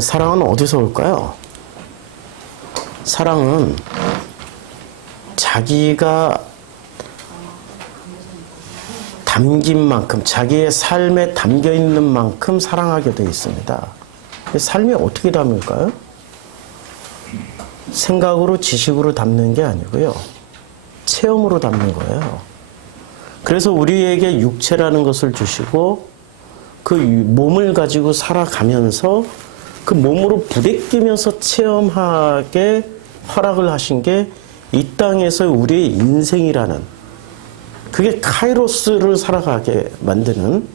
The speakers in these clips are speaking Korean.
사랑은 어디서 올까요? 사랑은 자기가 담긴 만큼, 자기의 삶에 담겨 있는 만큼 사랑하게 되어 있습니다. 삶이 어떻게 담을까요? 생각으로, 지식으로 담는 게 아니고요. 체험으로 담는 거예요. 그래서 우리에게 육체라는 것을 주시고 그 몸을 가지고 살아가면서 그 몸으로 부대끼면서 체험하게 허락을 하신 게 이 땅에서 우리의 인생이라는, 그게 카이로스를 살아가게 만드는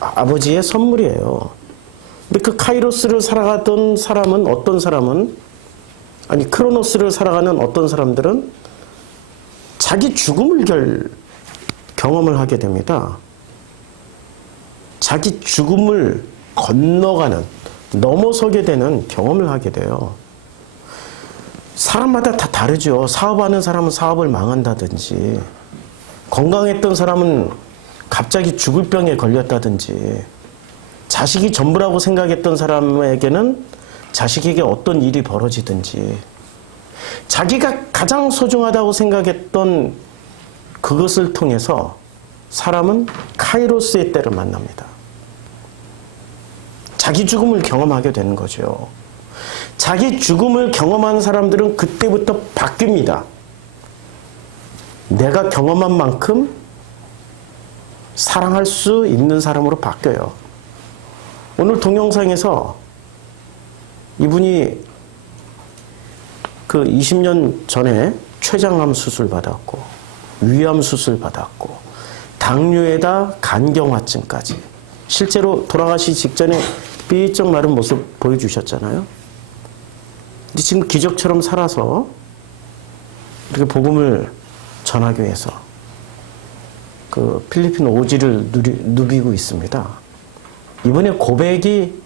아버지의 선물이에요. 근데 그 카이로스를 살아가던 사람은, 어떤 사람은, 아니 크로노스를 살아가는 어떤 사람들은 자기 죽음을 경험을 하게 됩니다. 자기 죽음을 건너가는, 넘어서게 되는 경험을 하게 돼요. 사람마다 다 다르죠. 사업하는 사람은 사업을 망한다든지, 건강했던 사람은 갑자기 죽을 병에 걸렸다든지, 자식이 전부라고 생각했던 사람에게는 자식에게 어떤 일이 벌어지든지, 자기가 가장 소중하다고 생각했던 그것을 통해서 사람은 카이로스의 때를 만납니다. 자기 죽음을 경험하게 되는 거죠. 자기 죽음을 경험한 사람들은 그때부터 바뀝니다. 내가 경험한 만큼 사랑할 수 있는 사람으로 바뀌어요. 오늘 동영상에서 이분이 그 20년 전에 췌장암 수술 받았고, 위암 수술 받았고, 당뇨에다 간경화증까지, 실제로 돌아가시 직전에 삐쩍 마른 모습 보여주셨잖아요. 근데 지금 기적처럼 살아서 이렇게 복음을 전하기 위해서 그 필리핀 오지를 누비고 있습니다. 이번에 고백이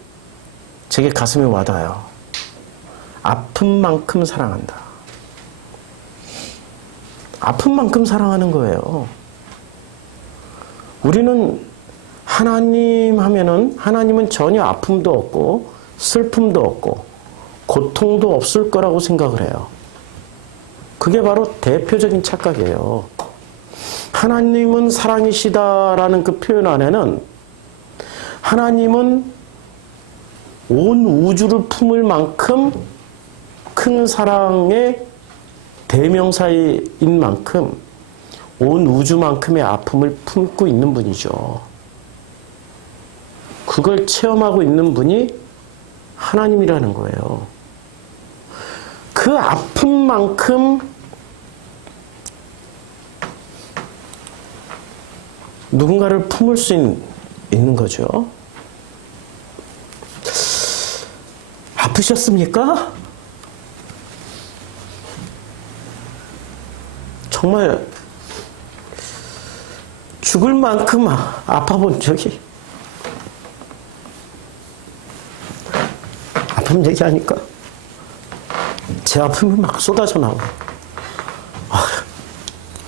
제게 가슴에 와닿아요. 아픈 만큼 사랑한다. 아픈 만큼 사랑하는 거예요. 우리는 하나님 하면은, 하나님은 전혀 아픔도 없고 슬픔도 없고 고통도 없을 거라고 생각을 해요. 그게 바로 대표적인 착각이에요. 하나님은 사랑이시다라는 그 표현 안에는 하나님은 온 우주를 품을 만큼 큰 사랑의 대명사인 만큼 온 우주만큼의 아픔을 품고 있는 분이죠. 그걸 체험하고 있는 분이 하나님이라는 거예요. 그 아픔만큼 누군가를 품을 수 있는 거죠. 아프셨습니까? 정말 죽을 만큼 아파본 적이, 아픔 얘기하니까 제 아픔이 막 쏟아져 나와요.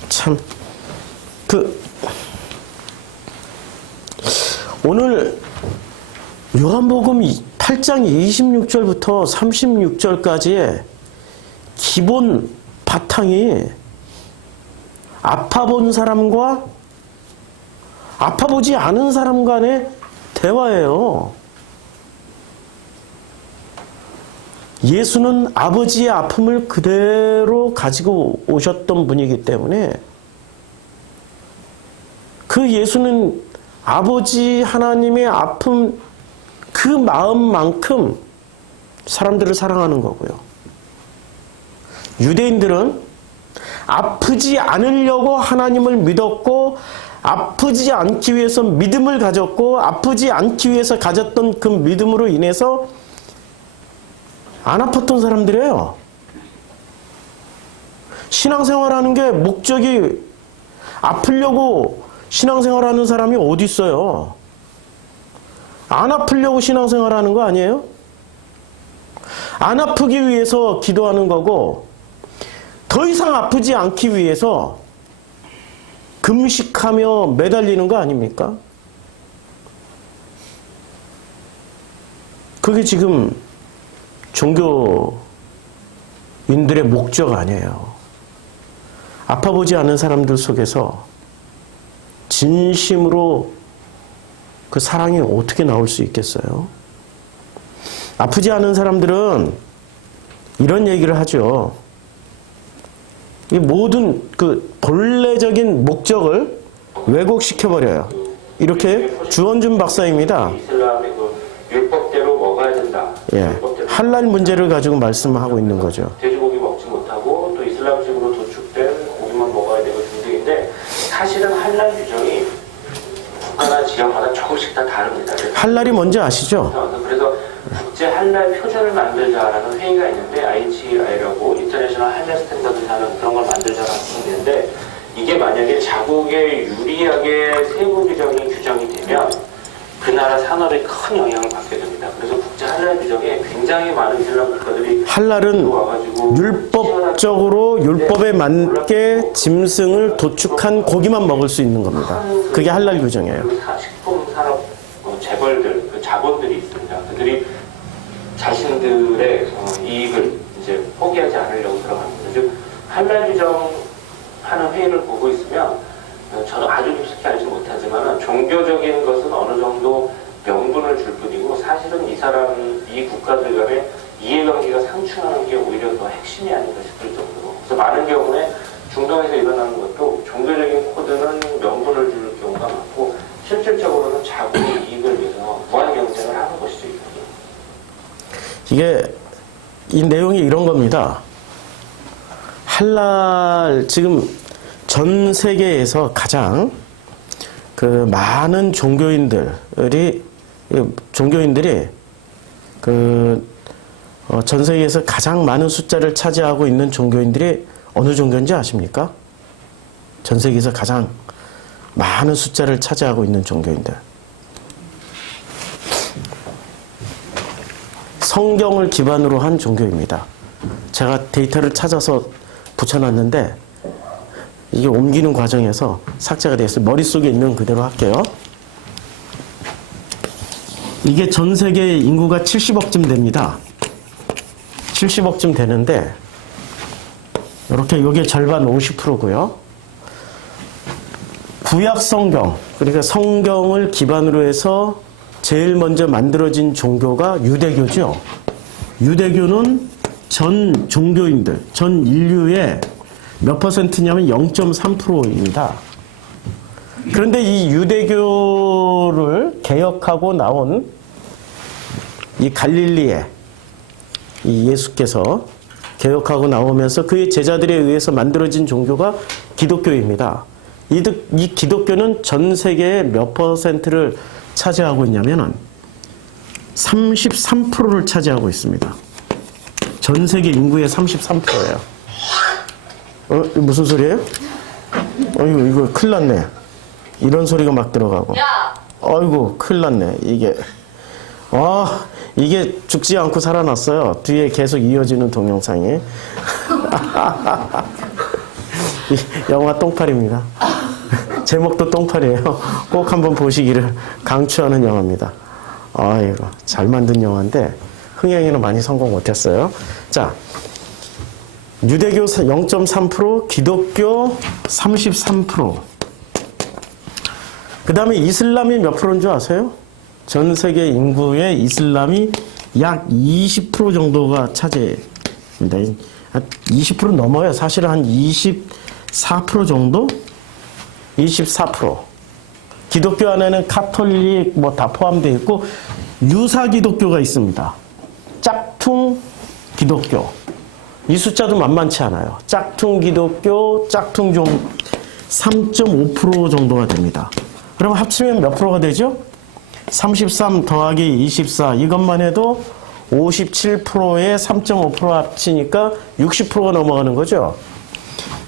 참, 오늘 요한복음 8장 26절부터 36절까지의 기본 바탕이 아파본 사람과 아파보지 않은 사람 간의 대화예요. 예수는 아버지의 아픔을 그대로 가지고 오셨던 분이기 때문에 그 예수는 아버지 하나님의 아픔, 그 마음만큼 사람들을 사랑하는 거고요. 유대인들은 아프지 않으려고 하나님을 믿었고, 아프지 않기 위해서 믿음을 가졌고, 아프지 않기 위해서 가졌던 그 믿음으로 인해서 안 아팠던 사람들이에요. 신앙생활하는 게 목적이 아프려고 신앙생활하는 사람이 어디 있어요? 안 아프려고 신앙생활하는 거 아니에요? 안 아프기 위해서 기도하는 거고, 더 이상 아프지 않기 위해서 금식하며 매달리는 거 아닙니까? 그게 지금 종교인들의 목적 아니에요. 아파보지 않은 사람들 속에서 진심으로 그 사랑이 어떻게 나올 수 있겠어요? 아프지 않은 사람들은 이런 얘기를 하죠. 이 모든 그 본래적인 목적을 왜곡시켜버려요. 이렇게 주원준 박사입니다. 이슬람의 그 율법대로 먹어야 된다. 예, 할랄 문제를 가지고 말씀하고 있는 거죠. 돼지고기 먹지 못하고 또 이슬람식으로 도축된 고기만 먹어야 되고 등등인데 사실은 할랄 규정이 국가나 지역마다 조금씩 다 다릅니다. 할랄이 뭔지 아시죠? 그래서 국제 할랄 표준을 만들자라는 회의가 있는데 IHI라고 인터내셔널 할랄 스탠다드를 하는 그런 걸 만들자라는 회의가 있는데 이게 만약에 자국에 유리하게 세부적인 규정이 되면 그 나라 산업에 큰 영향을 받게 됩니다. 그래서 국제 할랄 규정에 굉장히 많은 이슬람 국가들이 할랄은 율법적으로 율법에 맞게 짐승을 도축한 고기만 먹을 수 있는 겁니다. 그게 할랄 규정이에요. 식품 산업 재벌들, 그 자본들이 있습니다. 그들이 자신들의 이익을 이제 포기하지 않으려고 들어갑니다. 즉 할랄 규정하는 회의를 보고 있으면 저는 아주 깊숙이 알지 못하지만 종교적인 것은 어느 정도 명분을 줄 뿐이고 사실은 이 국가들 간의 이해관계가 상충하는 게 오히려 더 핵심이 아닌가 싶을 정도로 그래서 많은 경우에 중동에서 일어나는 것도 종교적인 코드는 명분을 줄 경우가 많고 실질적으로는 자국의 이익을 위해서 무한 경쟁을 하는 것이죠. 이게 이 내용이 이런 겁니다. 할랄 지금 전 세계에서 가장 그 많은 종교인들이 그 전 세계에서 가장 많은 숫자를 차지하고 있는 종교인들이 어느 종교인지 아십니까? 전 세계에서 가장 많은 숫자를 차지하고 있는 종교인들. 성경을 기반으로 한 종교입니다. 제가 데이터를 찾아서 붙여놨는데 이게 옮기는 과정에서 삭제가 됐어요. 머릿속에 있는 그대로 할게요. 이게 전 세계 인구가 70억쯤 됩니다. 70억쯤 되는데 이렇게 요게 절반 50%고요. 구약 성경, 그러니까 성경을 기반으로 해서 제일 먼저 만들어진 종교가 유대교죠. 유대교는 전 종교인들, 전 인류의 몇 퍼센트냐면 0.3%입니다. 그런데 이 유대교를 개혁하고 나온 이 갈릴리에 이 예수께서 개혁하고 나오면서 그의 제자들에 의해서 만들어진 종교가 기독교입니다. 이 기독교는 전 세계의 몇 퍼센트를 차지하고 있냐면 33%를 차지하고 있습니다. 전 세계 인구의 33%예요. 무슨 소리예요? 이거 큰일 났네. 이런 소리가 막 들어가고. 아이고, 큰일 났네. 이게 죽지 않고 살아났어요. 뒤에 계속 이어지는 동영상이. 영화 똥팔입니다. 제목도 똥팔이에요. 꼭 한번 보시기를 강추하는 영화입니다. 아이고, 잘 만든 영화인데 흥행에는 많이 성공 못했어요. 자, 유대교 0.3%, 기독교 33%. 그 다음에 이슬람이 몇 프로인 줄 아세요? 전 세계 인구의 이슬람이 약 20% 정도가 차지합니다. 20% 넘어요. 사실은 한 24% 정도? 24%. 기독교 안에는 카톨릭 뭐 다 포함되어 있고 유사 기독교가 있습니다. 짝퉁 기독교. 이 숫자도 만만치 않아요. 짝퉁 기독교, 짝퉁 종 3.5% 정도가 됩니다. 그럼 합치면 몇 프로가 되죠? 33 더하기 24 이것만 해도 57%에 3.5% 합치니까 60%가 넘어가는 거죠.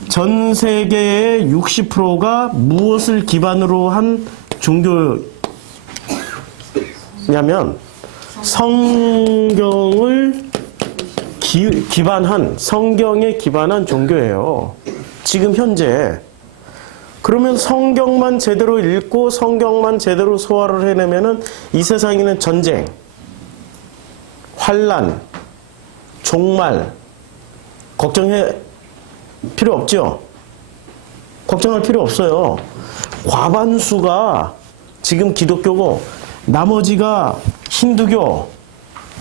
전 세계의 60%가 무엇을 기반으로 한 종교냐면 성경을 기반한 성경에 기반한 종교예요. 지금 현재. 그러면 성경만 제대로 읽고 성경만 제대로 소화를 해내면은 이 세상에는 전쟁, 환란, 종말 걱정해 필요 없죠? 걱정할 필요 없어요. 과반수가 지금 기독교고 나머지가 힌두교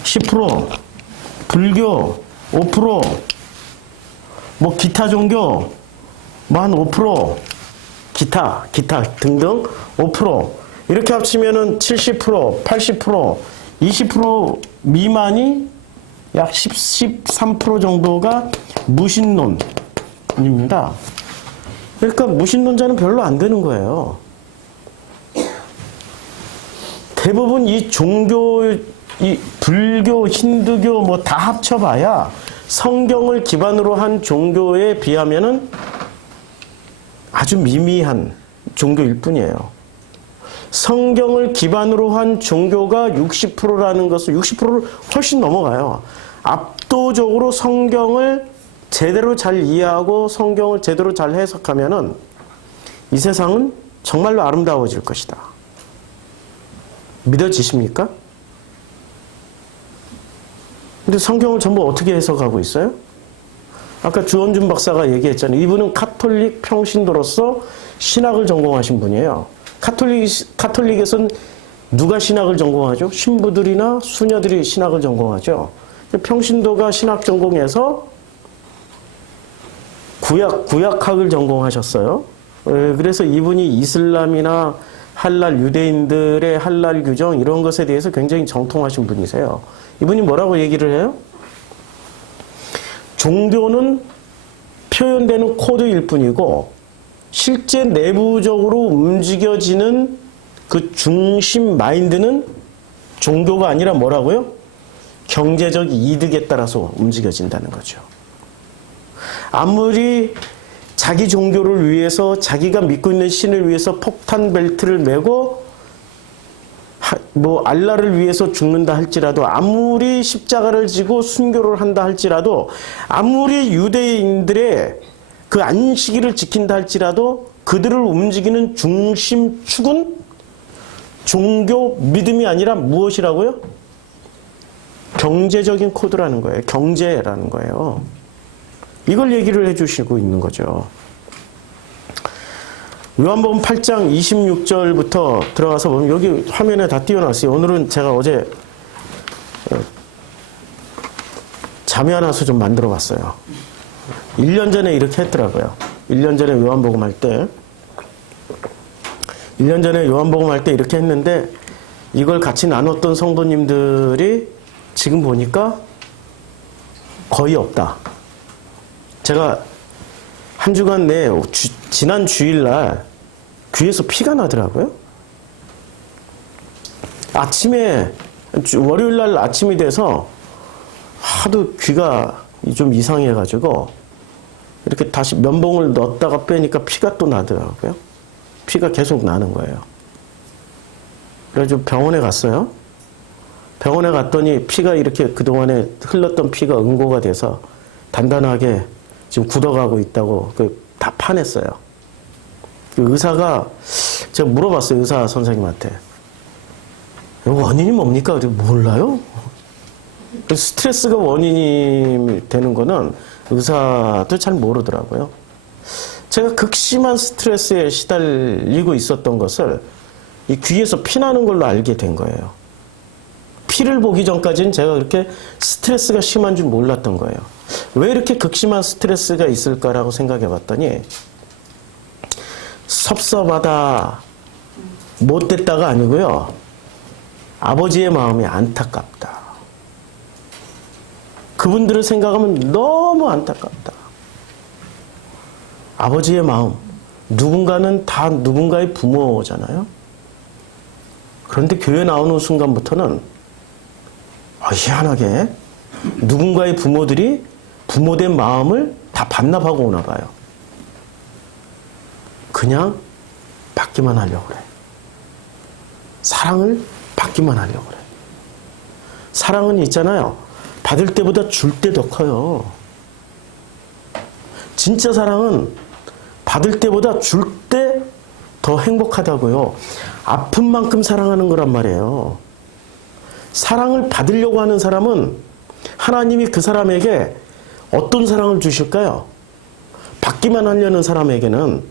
10%, 불교 5%, 뭐 기타 종교 뭐 한 5%, 기타 등등 5%, 이렇게 합치면은 70%, 80%, 20% 미만이 약 13% 정도가 무신론입니다. 그러니까 무신론자는 별로 안 되는 거예요. 대부분 이 종교, 이 불교, 힌두교 뭐 다 합쳐봐야 성경을 기반으로 한 종교에 비하면은 아주 미미한 종교일 뿐이에요. 성경을 기반으로 한 종교가 60%라는 것은 60%를 훨씬 넘어가요. 압도적으로 성경을 제대로 잘 이해하고 성경을 제대로 잘 해석하면은 이 세상은 정말로 아름다워질 것이다. 믿어지십니까? 근데 성경을 전부 어떻게 해석하고 있어요? 아까 주원준 박사가 얘기했잖아요. 이분은 카톨릭 평신도로서 신학을 전공하신 분이에요. 카톨릭에서는 누가 신학을 전공하죠? 신부들이나 수녀들이 신학을 전공하죠. 평신도가 신학 전공해서 구약학을 전공하셨어요. 그래서 이분이 이슬람이나 할랄, 유대인들의 할랄 규정 이런 것에 대해서 굉장히 정통하신 분이세요. 이분이 뭐라고 얘기를 해요? 종교는 표현되는 코드일 뿐이고 실제 내부적으로 움직여지는 그 중심 마인드는 종교가 아니라 뭐라고요? 경제적 이득에 따라서 움직여진다는 거죠. 아무리 자기 종교를 위해서 자기가 믿고 있는 신을 위해서 폭탄 벨트를 메고 뭐 알라를 위해서 죽는다 할지라도, 아무리 십자가를 지고 순교를 한다 할지라도, 아무리 유대인들의 그 안식일을 지킨다 할지라도 그들을 움직이는 중심축은 종교 믿음이 아니라 무엇이라고요? 경제적인 코드라는 거예요. 경제라는 거예요. 이걸 얘기를 해주시고 있는 거죠. 요한복음 8장 26절부터 들어가서 보면 여기 화면에 다 띄워놨어요. 오늘은 제가 어제 자매하나서 좀 만들어 봤어요. 1년 전에 이렇게 했더라고요. 1년 전에 요한복음 할 때. 1년 전에 요한복음 할 때 이렇게 했는데 이걸 같이 나눴던 성도님들이 지금 보니까 거의 없다. 제가 한 주간 내에 지난 주일날 귀에서 피가 나더라고요. 아침에 월요일날 아침이 돼서 하도 귀가 좀 이상해가지고 이렇게 다시 면봉을 넣었다가 빼니까 피가 또 나더라고요. 피가 계속 나는 거예요. 그래서 병원에 갔어요. 병원에 갔더니 피가 이렇게 그동안에 흘렀던 피가 응고가 돼서 단단하게 지금 굳어가고 있다고 다 파냈어요. 그 의사가, 제가 물어봤어요. 의사 선생님한테. 원인이 뭡니까? 몰라요? 스트레스가 원인이 되는 거는 의사도 잘 모르더라고요. 제가 극심한 스트레스에 시달리고 있었던 것을 이 귀에서 피 나는 걸로 알게 된 거예요. 피를 보기 전까지는 제가 그렇게 스트레스가 심한 줄 몰랐던 거예요. 왜 이렇게 극심한 스트레스가 있을까라고 생각해 봤더니 섭섭하다, 못됐다가 아니고요. 아버지의 마음이 안타깝다. 그분들을 생각하면 너무 안타깝다. 아버지의 마음. 누군가는 다 누군가의 부모잖아요. 그런데 교회 나오는 순간부터는 희한하게 누군가의 부모들이 부모된 마음을 다 반납하고 오나 봐요. 그냥 받기만 하려고 그래. 사랑을 받기만 하려고 그래. 사랑은 있잖아요. 받을 때보다 줄 때 더 커요. 진짜 사랑은 받을 때보다 줄 때 더 행복하다고요. 아픈 만큼 사랑하는 거란 말이에요. 사랑을 받으려고 하는 사람은 하나님이 그 사람에게 어떤 사랑을 주실까요? 받기만 하려는 사람에게는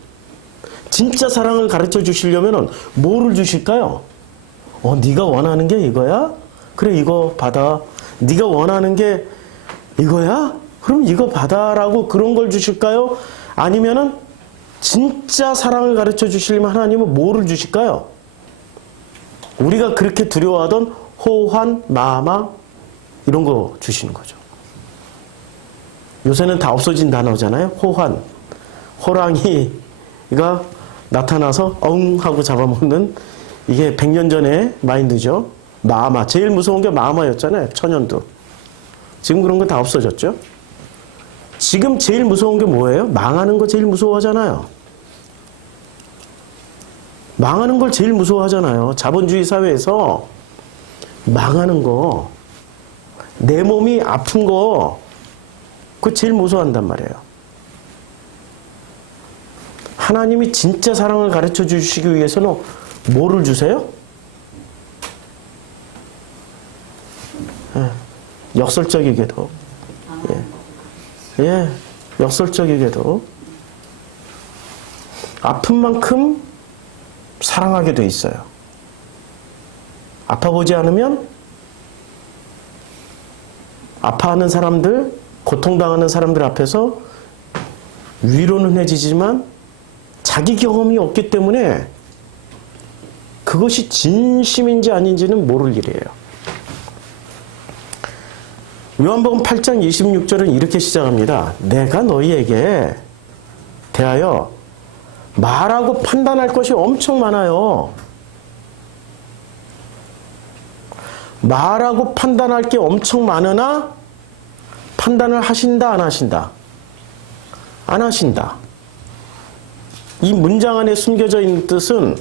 진짜 사랑을 가르쳐 주시려면 뭐를 주실까요? 네가 원하는 게 이거야? 그래, 이거 받아. 네가 원하는 게 이거야? 그럼 이거 받아라고 그런 걸 주실까요? 아니면은 진짜 사랑을 가르쳐 주시려면 하나님은 뭐를 주실까요? 우리가 그렇게 두려워하던 호환, 마마 이런 거 주시는 거죠. 요새는 다 없어진 단어잖아요. 호환. 호랑이가 나타나서 엉 하고 잡아먹는, 이게 100년 전의 마인드죠. 마마. 제일 무서운 게 마마였잖아요. 천연두. 지금 그런 거 다 없어졌죠. 지금 제일 무서운 게 뭐예요? 망하는 거 제일 무서워하잖아요. 망하는 걸 제일 무서워하잖아요. 자본주의 사회에서 망하는 거, 내 몸이 아픈 거, 그거 제일 무서워한단 말이에요. 하나님이 진짜 사랑을 가르쳐 주시기 위해서는 뭐를 주세요? 역설적이게도, 역설적이게도 아픈 만큼 사랑하게 돼 있어요. 아파보지 않으면 아파하는 사람들, 고통당하는 사람들 앞에서 위로는 해지지만 자기 경험이 없기 때문에 그것이 진심인지 아닌지는 모를 일이에요. 요한복음 8장 26절은 이렇게 시작합니다. 내가 너희에게 대하여 말하고 판단할 것이 엄청 많아요. 말하고 판단할 게 엄청 많으나 판단을 하신다, 안 하신다? 안 하신다. 이 문장 안에 숨겨져 있는 뜻은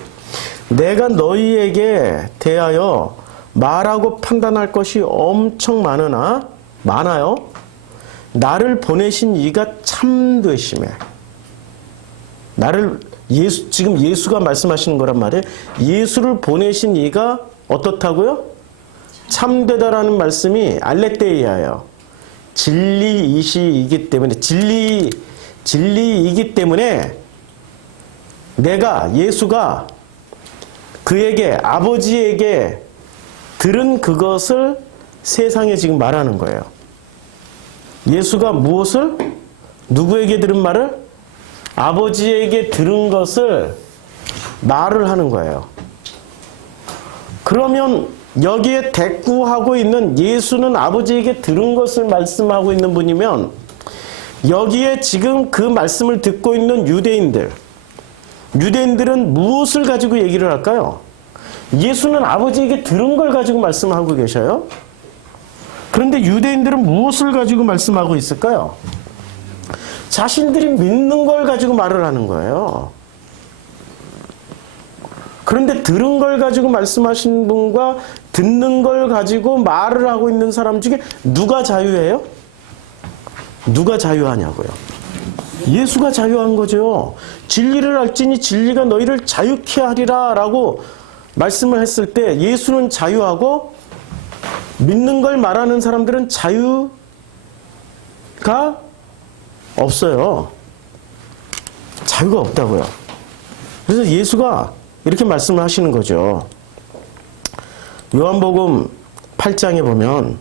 내가 너희에게 대하여 말하고 판단할 것이 엄청 많으나, 많아요. 나를 보내신 이가 참되심에. 나를 지금 예수가 말씀하시는 거란 말이에요. 예수를 보내신 이가 어떻다고요? 참되다라는 말씀이 알레테이아예요. 진리이시이기 때문에, 진리이기 때문에 내가, 예수가 그에게, 아버지에게 들은 그것을 세상에 지금 말하는 거예요. 예수가 무엇을? 누구에게 들은 말을? 아버지에게 들은 것을 말을 하는 거예요. 그러면 여기에 대꾸하고 있는 예수는 아버지에게 들은 것을 말씀하고 있는 분이면, 여기에 지금 그 말씀을 듣고 있는 유대인들은 무엇을 가지고 얘기를 할까요? 예수는 아버지에게 들은 걸 가지고 말씀하고 계셔요. 그런데 유대인들은 무엇을 가지고 말씀하고 있을까요? 자신들이 믿는 걸 가지고 말을 하는 거예요. 그런데 들은 걸 가지고 말씀하신 분과 듣는 걸 가지고 말을 하고 있는 사람 중에 누가 자유해요? 누가 자유하냐고요? 예수가 자유한 거죠. 진리를 알지니 진리가 너희를 자유케 하리라 라고 말씀을 했을 때 예수는 자유하고 믿는 걸 말하는 사람들은 자유가 없어요. 자유가 없다고요. 그래서 예수가 이렇게 말씀을 하시는 거죠. 요한복음 8장에 보면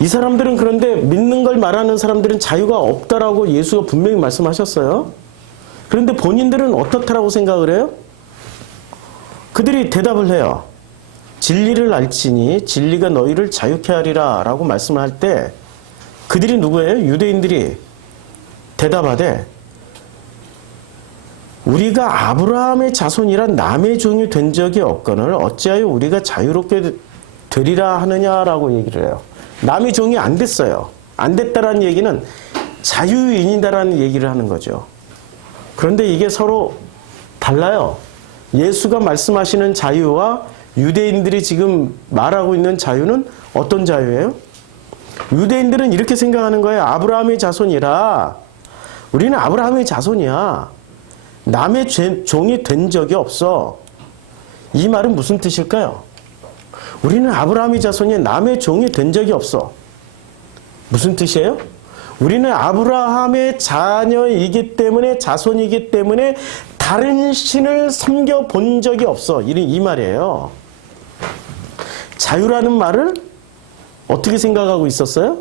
이 사람들은, 그런데 믿는 걸 말하는 사람들은 자유가 없다라고 예수가 분명히 말씀하셨어요. 그런데 본인들은 어떻다라고 생각을 해요? 그들이 대답을 해요. 진리를 알지니 진리가 너희를 자유케 하리라 라고 말씀을 할 때 그들이 누구예요? 유대인들이 대답하되 우리가 아브라함의 자손이라 남의 종이 된 적이 없거늘 어찌하여 우리가 자유롭게 되리라 하느냐라고 얘기를 해요. 남의 종이 안 됐어요. 안 됐다라는 얘기는 자유인이다라는 얘기를 하는 거죠. 그런데 이게 서로 달라요. 예수가 말씀하시는 자유와 유대인들이 지금 말하고 있는 자유는 어떤 자유예요? 유대인들은 이렇게 생각하는 거예요. 아브라함의 자손이라, 우리는 아브라함의 자손이야. 남의 종이 된 적이 없어. 이 말은 무슨 뜻일까요? 우리는 아브라함의 자손이 남의 종이 된 적이 없어. 무슨 뜻이에요? 우리는 아브라함의 자녀이기 때문에, 자손이기 때문에 다른 신을 섬겨 본 적이 없어. 이 말이에요. 자유라는 말을 어떻게 생각하고 있었어요?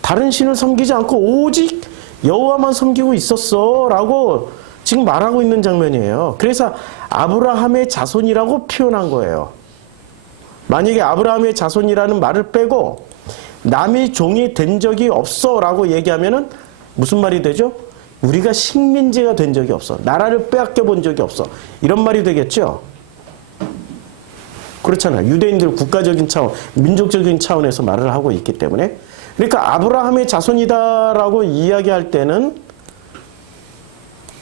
다른 신을 섬기지 않고 오직 여호와만 섬기고 있었어 라고 지금 말하고 있는 장면이에요. 그래서 아브라함의 자손이라고 표현한 거예요. 만약에 아브라함의 자손이라는 말을 빼고 남의 종이 된 적이 없어 라고 얘기하면은 무슨 말이 되죠? 우리가 식민지가 된 적이 없어. 나라를 빼앗겨 본 적이 없어. 이런 말이 되겠죠? 그렇잖아요. 유대인들 국가적인 차원, 민족적인 차원에서 말을 하고 있기 때문에. 그러니까 아브라함의 자손이다라고 이야기할 때는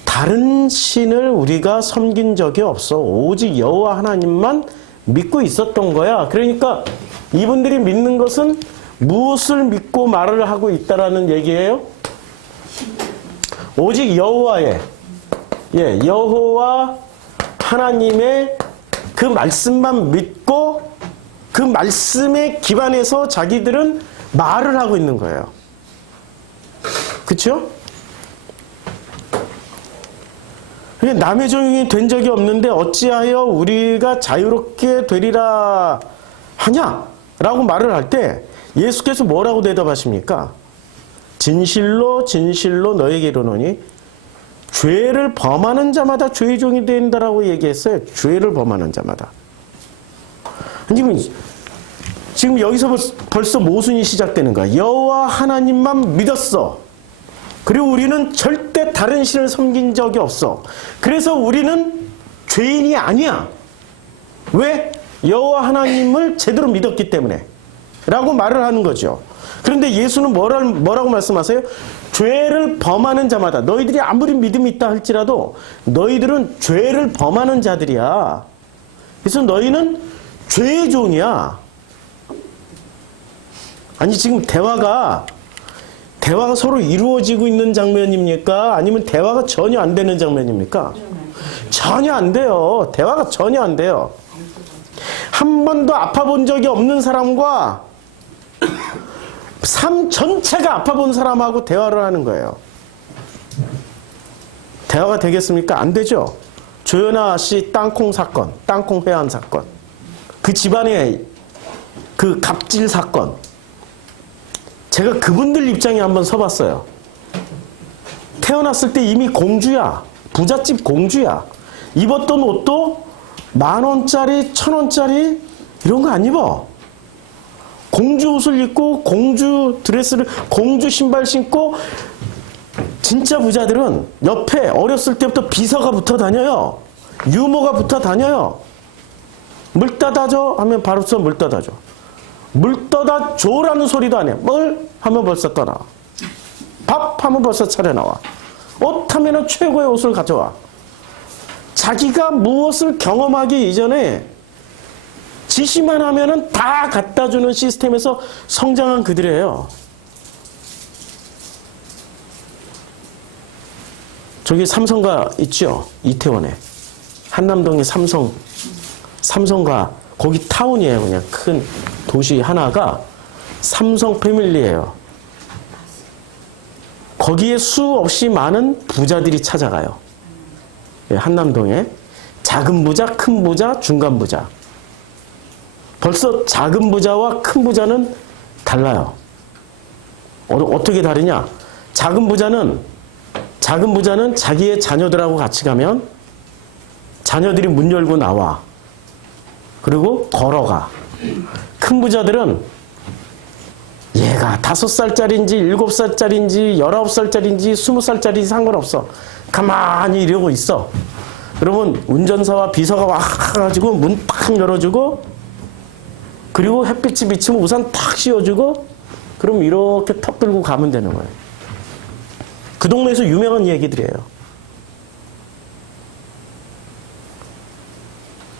다른 신을 우리가 섬긴 적이 없어. 오직 여호와 하나님만 믿고 있었던 거야. 그러니까 이분들이 믿는 것은 무엇을 믿고 말을 하고 있다라는 얘기예요? 오직 여호와의, 여호와 하나님의 그 말씀만 믿고 그 말씀에 기반해서 자기들은 말을 하고 있는 거예요. 그렇죠? 남의 종이 된 적이 없는데 어찌하여 우리가 자유롭게 되리라 하냐? 라고 말을 할 때 예수께서 뭐라고 대답하십니까? 진실로 진실로 너에게 이르노니 죄를 범하는 자마다 죄의 종이 된다라고 얘기했어요. 죄를 범하는 자마다. 지금 여기서 벌써 모순이 시작되는 거야. 여호와 하나님만 믿었어. 그리고 우리는 절대 다른 신을 섬긴 적이 없어. 그래서 우리는 죄인이 아니야. 왜? 여호와 하나님을 제대로 믿었기 때문에 라고 말을 하는 거죠. 그런데 예수는 뭐라고 말씀하세요? 죄를 범하는 자마다, 너희들이 아무리 믿음이 있다 할지라도 너희들은 죄를 범하는 자들이야. 그래서 너희는 죄의 종이야. 아니 지금 대화가 서로 이루어지고 있는 장면입니까? 아니면 대화가 전혀 안 되는 장면입니까? 전혀 안 돼요. 대화가 전혀 안 돼요. 한 번도 아파본 적이 없는 사람과 삶 전체가 아파본 사람하고 대화를 하는 거예요. 대화가 되겠습니까? 안 되죠. 조현아 씨 땅콩 사건, 땅콩 회환 사건, 그 집안의 그 갑질 사건, 제가 그분들 입장에 한번 서봤어요. 태어났을 때 이미 공주야. 부잣집 공주야. 입었던 옷도 10,000원짜리, 1,000원짜리 이런 거 안 입어. 공주 옷을 입고 공주 드레스를, 공주 신발 신고. 진짜 부자들은 옆에 어렸을 때부터 비서가 붙어 다녀요. 유모가 붙어 다녀요. 물 따다 줘 하면 바로서 물 따다 줘. 물 떠다 줘라는 소리도 안 해. 뭘 하면 벌써 떠나. 밥 하면 벌써 차려 나와. 옷 하면은 최고의 옷을 가져와. 자기가 무엇을 경험하기 이전에 지시만 하면은 다 갖다 주는 시스템에서 성장한 그들이에요. 저기 삼성가 있죠? 이태원에. 한남동에 삼성가, 거기 타운이에요. 그냥 큰 도시 하나가 삼성 패밀리예요. 거기에 수없이 많은 부자들이 찾아가요. 한남동에. 작은 부자, 큰 부자, 중간 부자. 벌써 작은 부자와 큰 부자는 달라요. 어떻게 다르냐? 작은 부자는 자기의 자녀들하고 같이 가면 자녀들이 문 열고 나와. 그리고 걸어가. 큰 부자들은 얘가 5살짜리인지 7살짜리인지 19살짜리인지 20살짜리인지 상관없어. 가만히 이러고 있어. 그러면 운전사와 비서가 와가지고 문 탁 열어주고, 그리고 햇빛이 비치면 우산 탁 씌워주고, 그럼 이렇게 턱 들고 가면 되는 거예요. 그 동네에서 유명한 얘기들이에요.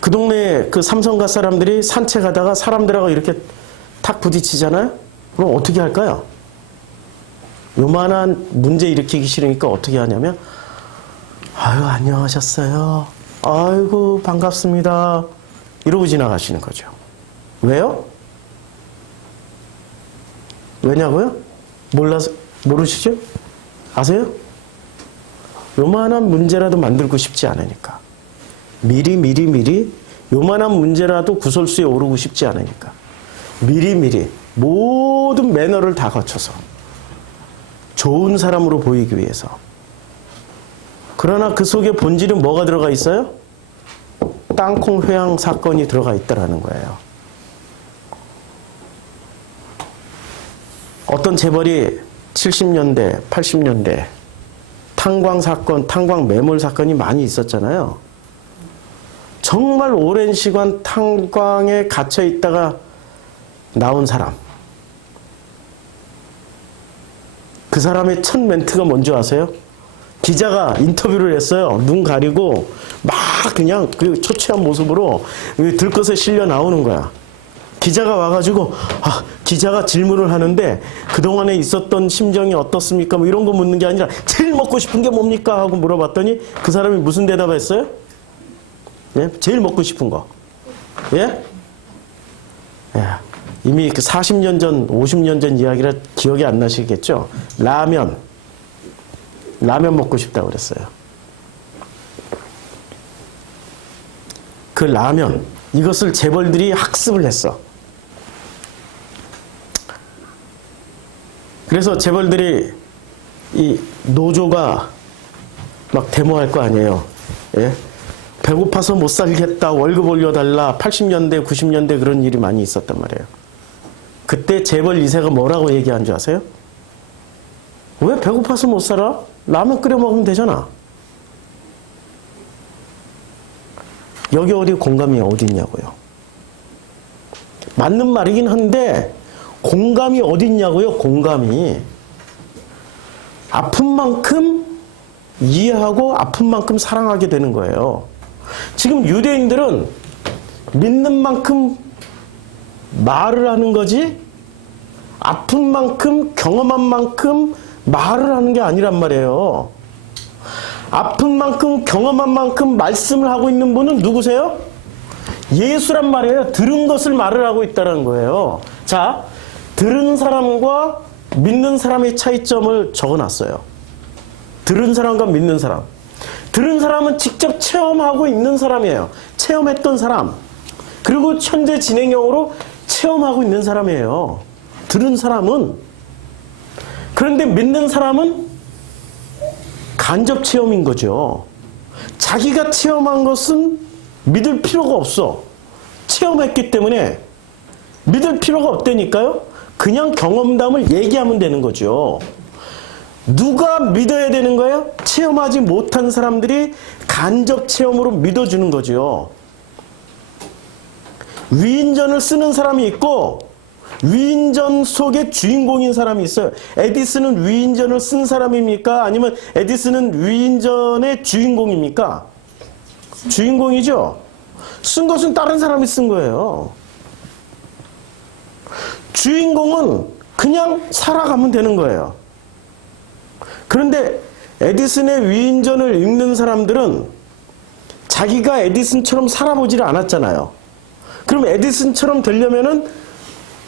그 동네 그 삼성가 사람들이 산책하다가 사람들하고 이렇게 탁 부딪히잖아요? 그럼 어떻게 할까요? 요만한 문제 일으키기 싫으니까 어떻게 하냐면, 아유, 안녕하셨어요. 아이고, 반갑습니다. 이러고 지나가시는 거죠. 왜요? 왜냐고요? 모르시죠? 아세요? 요만한 문제라도 만들고 싶지 않으니까. 미리 요만한 문제라도 구설수에 오르고 싶지 않으니까. 미리 모든 매너를 다 거쳐서 좋은 사람으로 보이기 위해서. 그러나 그 속에 본질은 뭐가 들어가 있어요? 땅콩 회항 사건이 들어가 있다라는 거예요. 어떤 재벌이 70년대, 80년대 탄광 사건, 탄광 매몰 사건이 많이 있었잖아요. 정말 오랜 시간 탄광에 갇혀 있다가 나온 사람. 그 사람의 첫 멘트가 뭔지 아세요? 기자가 인터뷰를 했어요. 눈 가리고 막 그냥 그 초췌한 모습으로 들것에 실려 나오는 거야. 기자가 와가지고 기자가 질문을 하는데 그동안에 있었던 심정이 어떻습니까? 뭐 이런 거 묻는 게 아니라 제일 먹고 싶은 게 뭡니까? 하고 물어봤더니 그 사람이 무슨 대답했어요? 예? 제일 먹고 싶은 거. 예? 예. 이미 그 40년 전, 50년 전 이야기라 기억이 안 나시겠죠? 라면 먹고 싶다고 그랬어요. 그 라면, 이것을 재벌들이 학습을 했어. 그래서 재벌들이 이 노조가 막 데모할 거 아니에요. 예? 배고파서 못 살겠다, 월급 올려달라, 80년대, 90년대 그런 일이 많이 있었단 말이에요. 그때 재벌 2세가 뭐라고 얘기한 줄 아세요? 왜 배고파서 못 살아? 라면 끓여 먹으면 되잖아. 여기 어디 공감이 어디 있냐고요. 맞는 말이긴 한데 공감이 어디 있냐고요. 공감이. 아픈 만큼 이해하고 아픈 만큼 사랑하게 되는 거예요. 지금 유대인들은 믿는 만큼 말을 하는 거지 아픈 만큼 경험한 만큼 말을 하는 게 아니란 말이에요. 아픈 만큼 경험한 만큼 말씀을 하고 있는 분은 누구세요? 예수란 말이에요. 들은 것을 말을 하고 있다는 거예요. 자, 들은 사람과 믿는 사람의 차이점을 적어놨어요. 들은 사람과 믿는 사람. 들은 사람은 직접 체험하고 있는 사람이에요. 체험했던 사람. 그리고 현재 진행형으로 체험하고 있는 사람이에요. 들은 사람은. 그런데 믿는 사람은 간접 체험인 거죠. 자기가 체험한 것은 믿을 필요가 없어. 체험했기 때문에 믿을 필요가 없다니까요. 그냥 경험담을 얘기하면 되는 거죠. 누가 믿어야 되는 거예요? 체험하지 못한 사람들이 간접 체험으로 믿어주는 거죠. 위인전을 쓰는 사람이 있고 위인전 속에 주인공인 사람이 있어요. 에디슨은 위인전을 쓴 사람입니까? 아니면 에디슨은 위인전의 주인공입니까? 주인공이죠. 쓴 것은 다른 사람이 쓴 거예요. 주인공은 그냥 살아가면 되는 거예요. 그런데 에디슨의 위인전을 읽는 사람들은 자기가 에디슨처럼 살아보지를 않았잖아요. 그럼 에디슨처럼 되려면은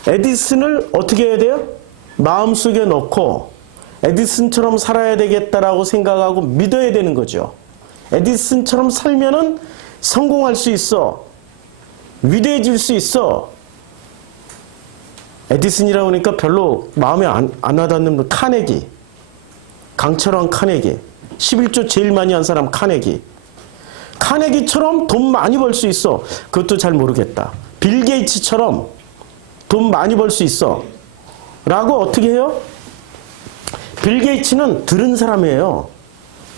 에디슨을 어떻게 해야 돼요? 마음속에 넣고 에디슨처럼 살아야 되겠다라고 생각하고 믿어야 되는 거죠. 에디슨처럼 살면은 성공할 수 있어. 위대해질 수 있어. 에디슨이라고 하니까 별로 마음에 안 와닿는 분, 카네기. 강철왕 카네기. 11조 제일 많이 한 사람 카네기. 카네기처럼 돈 많이 벌 수 있어. 그것도 잘 모르겠다. 빌 게이츠처럼 돈 많이 벌 수 있어. 라고 어떻게 해요? 빌 게이츠는 들은 사람이에요.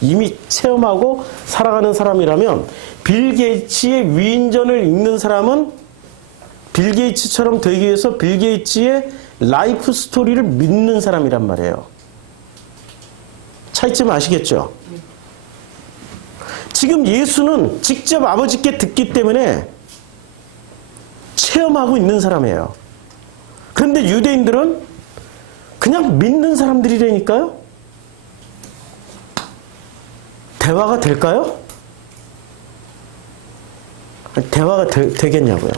이미 체험하고 살아가는 사람이라면 빌 게이츠의 위인전을 읽는 사람은 빌 게이츠처럼 되기 위해서 빌 게이츠의 라이프 스토리를 믿는 사람이란 말이에요. 차이점 아시겠죠? 지금 예수는 직접 아버지께 듣기 때문에 체험하고 있는 사람이에요. 그런데 유대인들은 그냥 믿는 사람들이라니까요? 대화가 될까요? 대화가 되겠냐고요.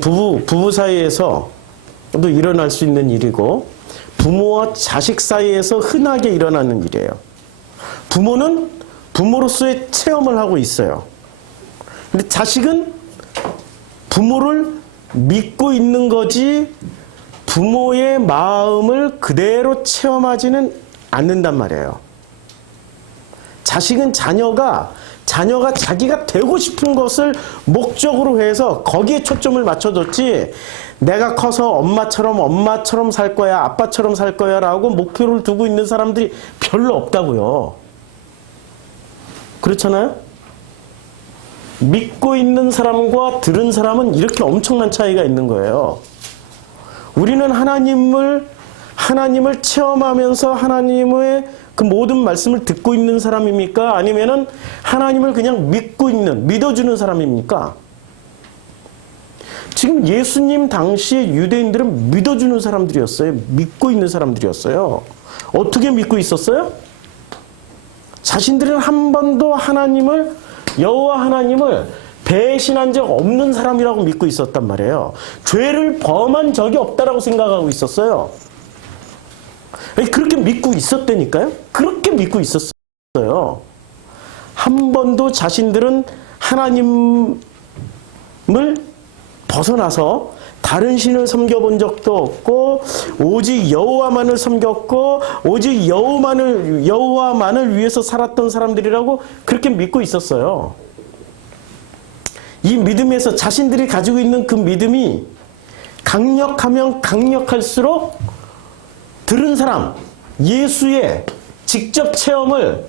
부부 사이에서 또 일어날 수 있는 일이고, 부모와 자식 사이에서 흔하게 일어나는 일이에요. 부모는 부모로서의 체험을 하고 있어요. 근데 자식은 부모를 믿고 있는 거지 부모의 마음을 그대로 체험하지는 않는단 말이에요. 자식은 자녀가 자기가 되고 싶은 것을 목적으로 해서 거기에 초점을 맞춰줬지, 내가 커서 엄마처럼 살 거야, 아빠처럼 살 거야 라고 목표를 두고 있는 사람들이 별로 없다고요. 그렇잖아요? 믿고 있는 사람과 들은 사람은 이렇게 엄청난 차이가 있는 거예요. 우리는 하나님을 체험하면서 하나님의 그 모든 말씀을 듣고 있는 사람입니까? 아니면은 하나님을 그냥 믿어주는 사람입니까? 지금 예수님 당시에 유대인들은 믿어주는 사람들이었어요. 믿고 있는 사람들이었어요. 어떻게 믿고 있었어요? 자신들은 한 번도 여호와 하나님을 배신한 적 없는 사람이라고 믿고 있었단 말이에요. 죄를 범한 적이 없다라고 생각하고 있었어요. 그렇게 믿고 있었다니까요. 그렇게 믿고 있었어요. 한 번도 자신들은 하나님을 벗어나서 다른 신을 섬겨본 적도 없고, 오직 여호와만을 섬겼고, 오직 여호와만을 위해서 살았던 사람들이라고 그렇게 믿고 있었어요. 이 믿음에서 자신들이 가지고 있는 그 믿음이 강력하면 강력할수록 들은 사람, 예수의 직접 체험을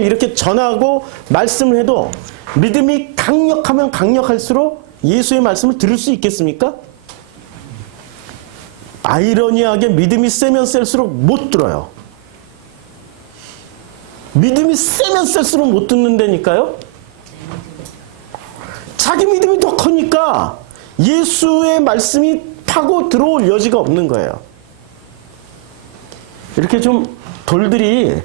이렇게 전하고 말씀을 해도 믿음이 강력하면 강력할수록 예수의 말씀을 들을 수 있겠습니까? 아이러니하게 믿음이 세면 셀수록 못 들어요. 믿음이 세면 셀수록 못 듣는다니까요? 자기 믿음이 더 커니까 예수의 말씀이 파고 들어올 여지가 없는 거예요. 이렇게 좀 돌들이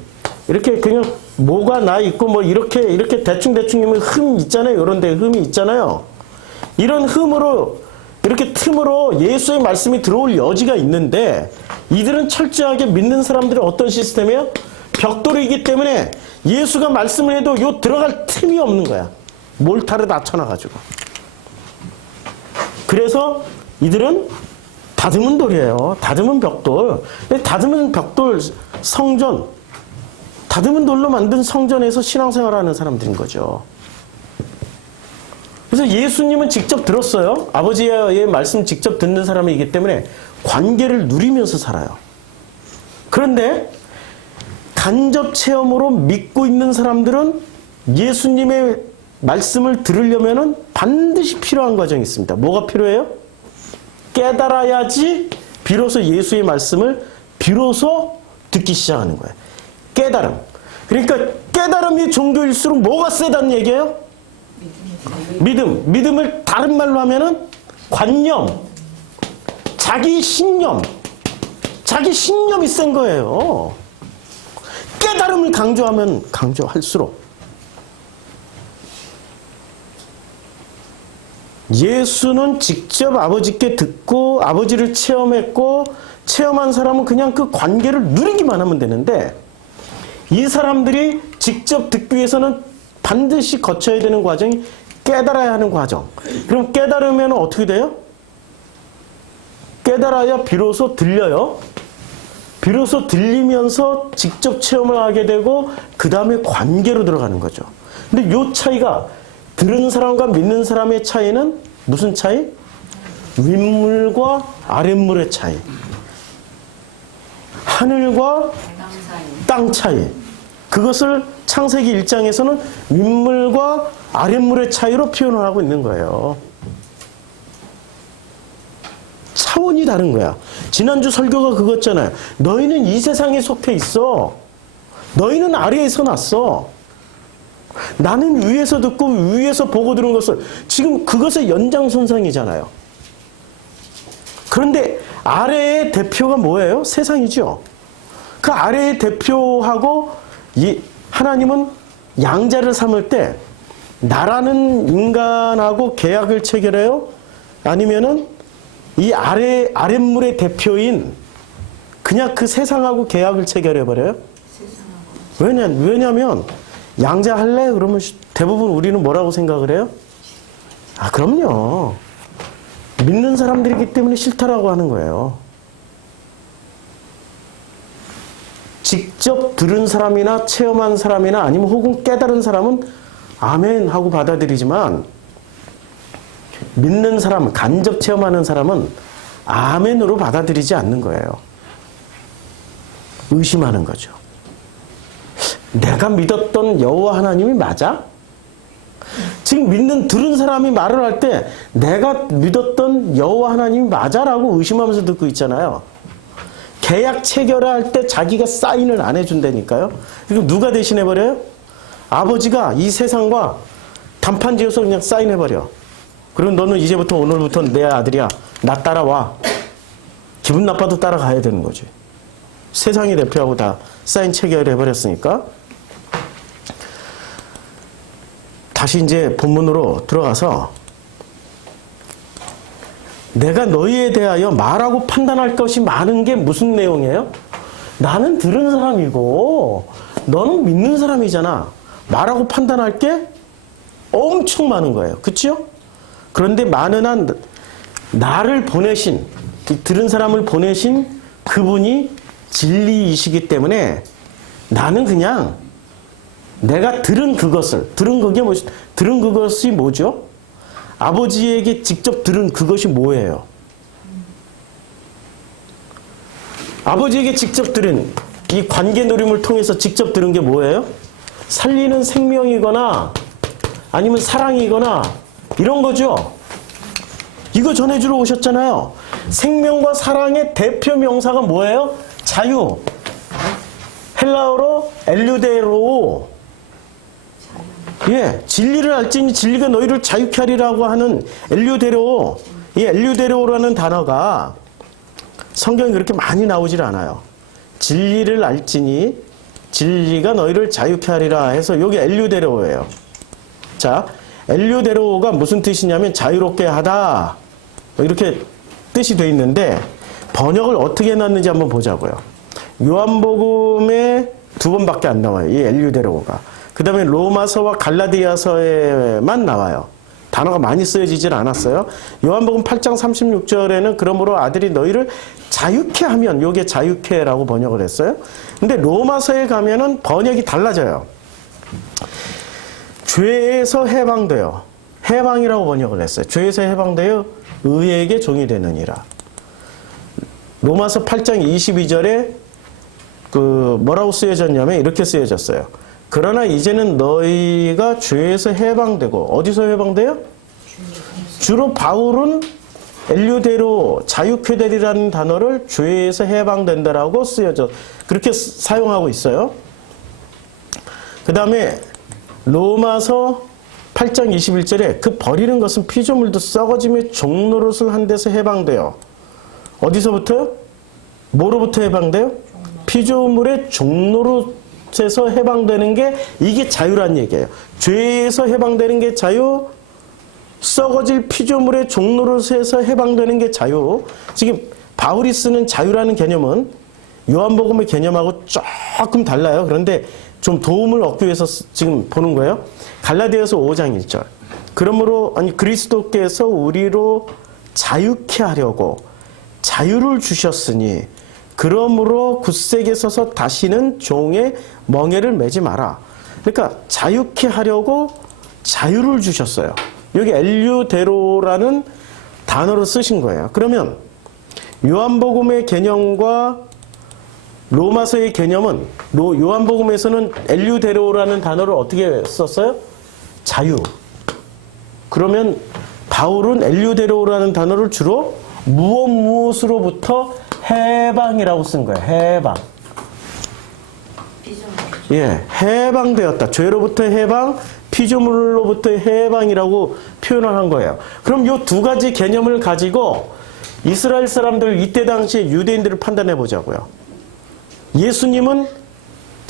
이렇게 그냥 뭐가 나 있고 뭐 이렇게 대충이면 흠 있잖아요. 이런 데 흠이 있잖아요. 이런 흠으로 이렇게 틈으로 예수의 말씀이 들어올 여지가 있는데, 이들은 철저하게 믿는 사람들은 어떤 시스템이에요? 벽돌이기 때문에 예수가 말씀을 해도 들어갈 틈이 없는 거야. 몰타를 다 쳐놔가지고. 그래서 이들은 다듬은 돌이에요. 다듬은 벽돌. 다듬은 벽돌 성전, 다듬은 돌로 만든 성전에서 신앙생활하는 사람들인 거죠. 그래서 예수님은 직접 들었어요. 아버지의 말씀 직접 듣는 사람이기 때문에 관계를 누리면서 살아요. 그런데 간접 체험으로 믿고 있는 사람들은 예수님의 말씀을 들으려면 반드시 필요한 과정이 있습니다. 뭐가 필요해요? 깨달아야지 비로소 예수의 말씀을 비로소 듣기 시작하는 거예요. 깨달음. 그러니까 깨달음이 종교일수록 뭐가 세다는 얘기예요? 믿음을 다른 말로 하면은 관념, 자기 신념이 센 거예요. 깨달음을 강조하면 강조할수록 예수는 직접 아버지께 듣고 아버지를 체험했고, 체험한 사람은 그냥 그 관계를 누리기만 하면 되는데, 이 사람들이 직접 듣기 위해서는 반드시 거쳐야 되는 과정이 깨달아야 하는 과정. 그럼 깨달으면 어떻게 돼요? 깨달아야 비로소 들려요. 비로소 들리면서 직접 체험을 하게 되고 그 다음에 관계로 들어가는 거죠. 근데 이 차이가, 들은 사람과 믿는 사람의 차이는 무슨 차이? 윗물과 아랫물의 차이. 하늘과 땅 차이. 그것을 창세기 1장에서는 윗물과 아랫물의 차이로 표현을 하고 있는 거예요. 차원이 다른 거야. 지난주 설교가 그거였잖아요. 너희는 이 세상에 속해 있어. 너희는 아래에서 났어. 나는 위에서 듣고 위에서 보고 들은 것을, 지금 그것의 연장선상이잖아요. 그런데 아래의 대표가 뭐예요? 세상이죠. 그 아래의 대표하고 하나님은 양자를 삼을 때 나라는 인간하고 계약을 체결해요? 아니면은 이 아랫물의 대표인 그냥 그 세상하고 계약을 체결해버려요? 왜냐면 양자 할래? 그러면 대부분 우리는 뭐라고 생각을 해요? 아, 그럼요. 믿는 사람들이기 때문에 싫다라고 하는 거예요. 직접 들은 사람이나 체험한 사람이나 아니면 혹은 깨달은 사람은 아멘 하고 받아들이지만 믿는 사람, 간접 체험하는 사람은 아멘으로 받아들이지 않는 거예요. 의심하는 거죠. 내가 믿었던 여호와 하나님이 맞아? 지금 들은 사람이 말을 할 때 내가 믿었던 여호와 하나님이 맞아라고 의심하면서 듣고 있잖아요. 계약 체결할 때 자기가 사인을 안 해준다니까요. 그리고 누가 대신해버려요? 아버지가 이 세상과 단판 지어서 그냥 사인해버려. 그럼 너는 이제부터 오늘부터 내 아들이야. 나 따라와. 기분 나빠도 따라가야 되는 거지. 세상이 대표하고 다 사인 체결해버렸으니까. 다시 이제 본문으로 들어가서 내가 너희에 대하여 말하고 판단할 것이 많은 게 무슨 내용이에요? 나는 들은 사람이고 너는 믿는 사람이잖아. 말하고 판단할 게 엄청 많은 거예요. 그렇죠? 그런데 많은 한 나를 보내신, 들은 사람을 보내신 그분이 진리이시기 때문에 나는 그냥 내가 들은 그것이 뭐죠? 아버지에게 직접 들은 그것이 뭐예요? 아버지에게 직접 들은 이 관계 노림을 통해서 직접 들은 게 뭐예요? 살리는 생명이거나 아니면 사랑이거나 이런 거죠. 이거 전해주러 오셨잖아요. 생명과 사랑의 대표 명사가 뭐예요? 자유. 헬라어로 엘류데로. 예, 진리를 알지니 진리가 너희를 자유케 하리라고 하는 엘류데로. 이 엘류데로라는 단어가 성경에 그렇게 많이 나오질 않아요. 진리를 알지니 진리가 너희를 자유케 하리라 해서 여기 엘류데로예요. 자, 엘류데로가 무슨 뜻이냐면 자유롭게 하다. 이렇게 뜻이 돼 있는데 번역을 어떻게 해놨는지 한번 보자고요. 요한복음에 2번밖에 안 나와요. 이 엘류데로가. 그 다음에 로마서와 갈라디아서에만 나와요. 단어가 많이 쓰여지질 않았어요. 요한복음 8장 36절에는 그러므로 아들이 너희를 자유케 하면, 요게 자유케라고 번역을 했어요. 근데 로마서에 가면은 번역이 달라져요. 죄에서 해방되어, 해방이라고 번역을 했어요. 죄에서 해방되어 의에게 종이 되느니라. 로마서 8장 22절에 뭐라고 쓰여졌냐면 이렇게 쓰여졌어요. 그러나 이제는 너희가 죄에서 해방되고, 어디서 해방돼요? 주로 바울은 엘류데로, 자유케 되리라는 단어를 죄에서 해방된다라고 그렇게 사용하고 있어요. 그 다음에 로마서 8장 21절에 그 버리는 것은 피조물도 썩어짐의 종노릇을 한 데서 해방돼요. 어디서부터요? 뭐로부터 해방돼요? 피조물의 종노릇에서 해방되는 게 이게 자유란 얘기예요. 죄에서 해방되는 게 자유, 썩어질 피조물의 종노릇에서 해방되는 게 자유. 지금 바울이 쓰는 자유라는 개념은 요한복음의 개념하고 조금 달라요. 그런데 좀 도움을 얻기 위해서 지금 보는 거예요. 갈라디아서 5장 1절. 그러므로 그리스도께서 우리로 자유케 하려고 자유를 주셨으니 그러므로 굳세게 서서 다시는 종의 멍에를 매지 마라. 그러니까 자유케 하려고 자유를 주셨어요. 여기 엘류데로라는 단어로 쓰신 거예요. 그러면 요한복음의 개념과 로마서의 개념은 요한복음에서는 엘류데로라는 단어를 어떻게 썼어요? 자유. 그러면 바울은 엘류데로라는 단어를 주로 무엇으로부터 해방이라고 쓴 거예요. 해방. 예, 해방되었다. 죄로부터 해방, 피조물로부터 해방이라고 표현을 한 거예요. 그럼 이 두 가지 개념을 가지고 이스라엘 사람들 이때 당시에 유대인들을 판단해 보자고요. 예수님은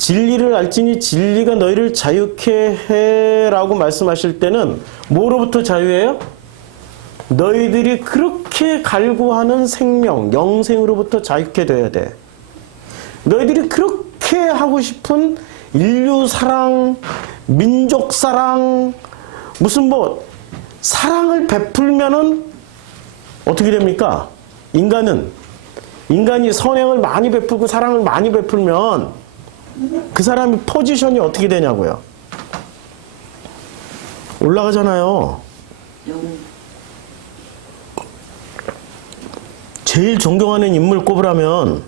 진리를 알지니 진리가 너희를 자유케 해라고 말씀하실 때는 뭐로부터 자유해요? 너희들이 그렇게 갈구하는 생명, 영생으로부터 자유케 돼야 돼. 너희들이 그렇게 하고 싶은 인류 사랑, 민족 사랑, 무슨 뭐 사랑을 베풀면은 어떻게 됩니까? 인간이 선행을 많이 베풀고 사랑을 많이 베풀면 그 사람이 포지션이 어떻게 되냐고요? 올라가잖아요. 제일 존경하는 인물 꼽으라면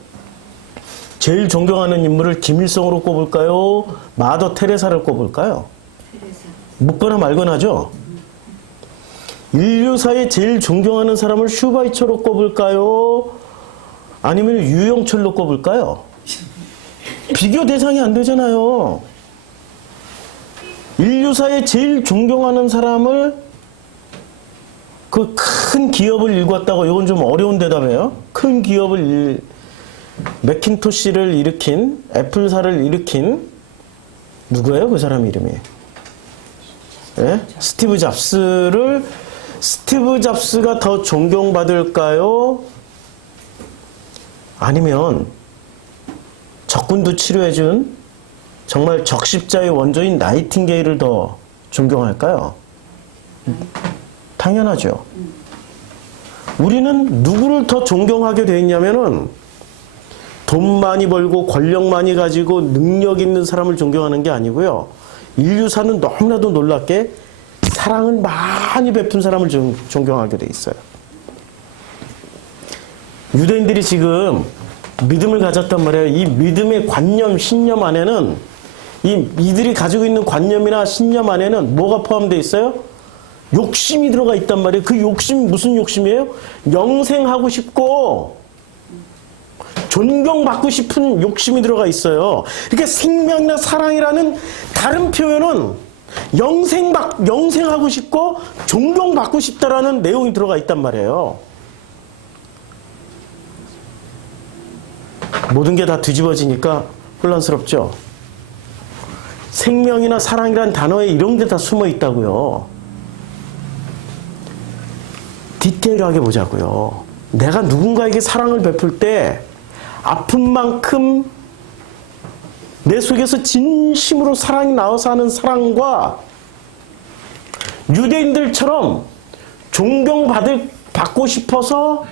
제일 존경하는 인물을 김일성으로 꼽을까요? 마더 테레사를 꼽을까요? 묻거나 말거나죠? 인류사에 제일 존경하는 사람을 슈바이처로 꼽을까요? 아니면 유영철로 꼽을까요? 비교 대상이 안 되잖아요. 인류사에 제일 존경하는 사람을 그 큰 기업을 일궜다고 이건 좀 어려운 대답이에요. 큰 기업을 맥킨토시를 일으킨 애플사를 일으킨 누구예요? 그 사람 이름이. 예? 스티브 잡스가 더 존경받을까요? 아니면 적군도 치료해준 정말 적십자의 원조인 나이팅게일을 더 존경할까요? 당연하죠. 우리는 누구를 더 존경하게 돼 있냐면은 돈 많이 벌고 권력 많이 가지고 능력 있는 사람을 존경하는 게 아니고요. 인류사는 너무나도 놀랍게 사랑을 많이 베푼 사람을 존경하게 돼 있어요. 유대인들이 지금 믿음을 가졌단 말이에요. 이 믿음의 관념, 신념 안에는 이들이 가지고 있는 관념이나 신념 안에는 뭐가 포함되어 있어요? 욕심이 들어가 있단 말이에요. 그 욕심이 무슨 욕심이에요? 영생하고 싶고 존경받고 싶은 욕심이 들어가 있어요. 그러니까 생명이나 사랑이라는 다른 표현은 영생하고 싶고 존경받고 싶다라는 내용이 들어가 있단 말이에요. 모든 게 다 뒤집어지니까 혼란스럽죠. 생명이나 사랑이라는 단어에 이런 게 다 숨어 있다고요. 디테일하게 보자고요. 내가 누군가에게 사랑을 베풀 때 아픈 만큼 내 속에서 진심으로 사랑이 나와서 하는 사랑과 유대인들처럼 받고 싶어서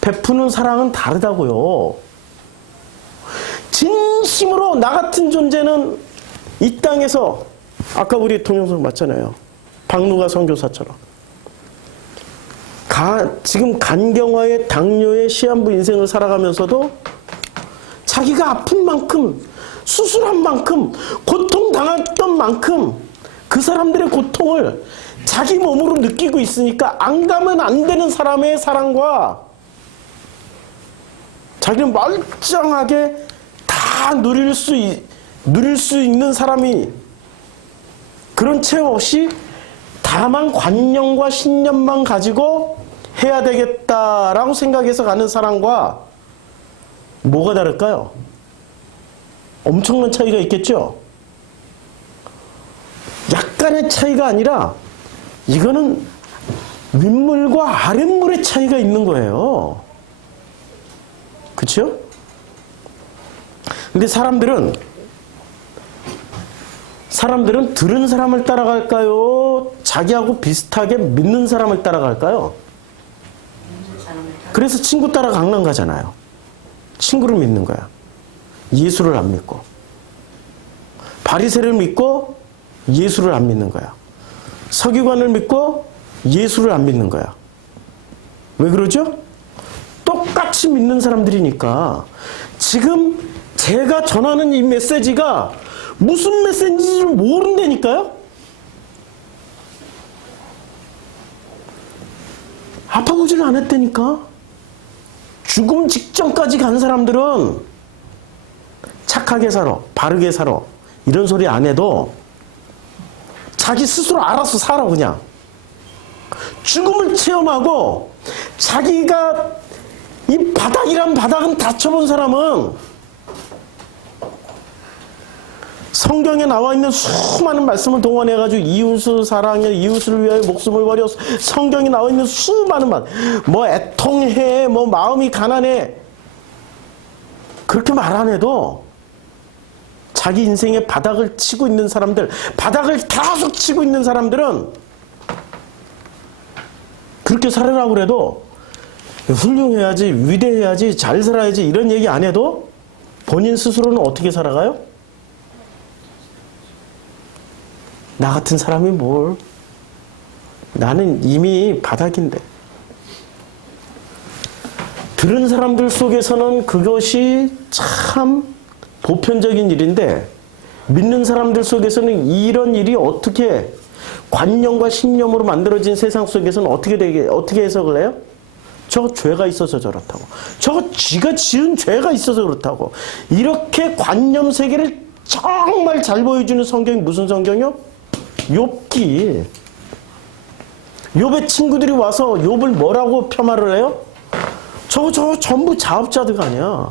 베푸는 사랑은 다르다고요. 진심으로 나 같은 존재는 이 땅에서 아까 우리 동영상 봤잖아요. 박누가 선교사처럼 지금 간경화의 당뇨의 시한부 인생을 살아가면서도 자기가 아픈 만큼 수술한 만큼 고통당했던 만큼 그 사람들의 고통을 자기 몸으로 느끼고 있으니까 안 가면 안 되는 사람의 사랑과 자기는 멀쩡하게 다 누릴 수 있는 사람이 그런 체험 없이 다만 관념과 신념만 가지고 해야 되겠다라고 생각해서 가는 사람과 뭐가 다를까요? 엄청난 차이가 있겠죠? 약간의 차이가 아니라 이거는 윗물과 아랫물의 차이가 있는 거예요. 그렇죠? 근데 사람들은 들은 사람을 따라갈까요? 자기하고 비슷하게 믿는 사람을 따라갈까요? 그래서 친구 따라 강남 가잖아요. 친구를 믿는 거야. 예수를 안 믿고. 바리새를 믿고 예수를 안 믿는 거야. 서기관을 믿고 예수를 안 믿는 거야. 왜 그러죠? 똑같이 믿는 사람들이니까. 지금 제가 전하는 이 메시지가 무슨 메시지인지 모른다니까요? 아파보지를 않았다니까? 죽음 직전까지 간 사람들은 착하게 살아, 바르게 살아 이런 소리 안 해도 자기 스스로 알아서 살아 그냥. 죽음을 체험하고 자기가 이 바닥이란 바닥은 다쳐본 사람은 성경에 나와 있는 수많은 말씀을 동원해가지고 이웃을 사랑해, 이웃을 위하여 목숨을 버려, 성경에 나와 있는 수많은 말, 뭐 애통해, 뭐 마음이 가난해, 그렇게 말 안 해도 자기 인생의 바닥을 치고 있는 사람들, 바닥을 계속 치고 있는 사람들은 그렇게 살으라고 그래도 훌륭해야지, 위대해야지, 잘 살아야지 이런 얘기 안 해도 본인 스스로는 어떻게 살아가요? 나 같은 사람이 뭘? 나는 이미 바닥인데. 들은 사람들 속에서는 그것이 참 보편적인 일인데 믿는 사람들 속에서는 이런 일이 어떻게 관념과 신념으로 만들어진 세상 속에서는 어떻게 해석을 해요? 저거 죄가 있어서 저렇다고. 저거 지가 지은 죄가 있어서 그렇다고. 이렇게 관념 세계를 정말 잘 보여주는 성경이 무슨 성경이요? 욥기. 욥의 친구들이 와서 욥을 뭐라고 폄하를 해요? 저거 전부 자업자득 아니야.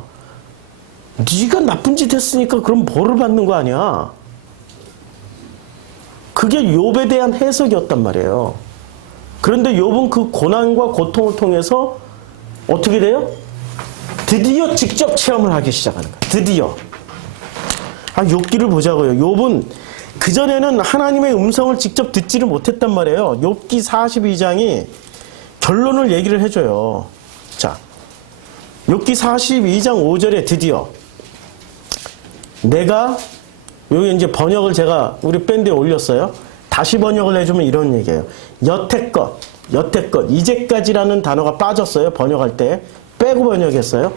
네가 나쁜 짓 했으니까 그럼 벌을 받는 거 아니야. 그게 욥에 대한 해석이었단 말이에요. 그런데 욥은 그 고난과 고통을 통해서 어떻게 돼요? 드디어 직접 체험을 하기 시작하는 거야. 드디어. 욥기를 보자고요. 욥은 그전에는 하나님의 음성을 직접 듣지를 못했단 말이에요. 욥기 42장이 결론을 얘기를 해줘요. 자, 욥기 42장 5절에 드디어 내가 여기 이제 번역을 제가 우리 밴드에 올렸어요. 다시 번역을 해주면 이런 얘기예요. 여태껏, 이제까지라는 단어가 빠졌어요. 번역할 때 빼고 번역했어요.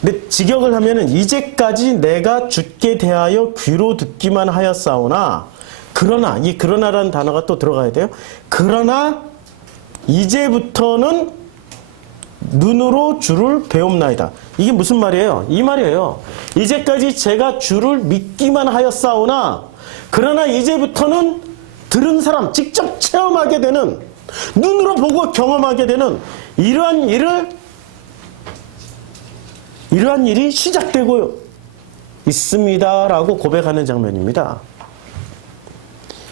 근데 직역을 하면은 이제까지 내가 주께 대하여 귀로 듣기만 하였사오나 그러나, 이 그러나라는 단어가 또 들어가야 돼요. 그러나 이제부터는 눈으로 주를 배움나이다. 이게 무슨 말이에요? 이 말이에요. 이제까지 제가 주를 믿기만 하였사오나 그러나 이제부터는 들은 사람, 직접 체험하게 되는, 눈으로 보고 경험하게 되는 이러한 일이 시작되고 있습니다 라고 고백하는 장면입니다.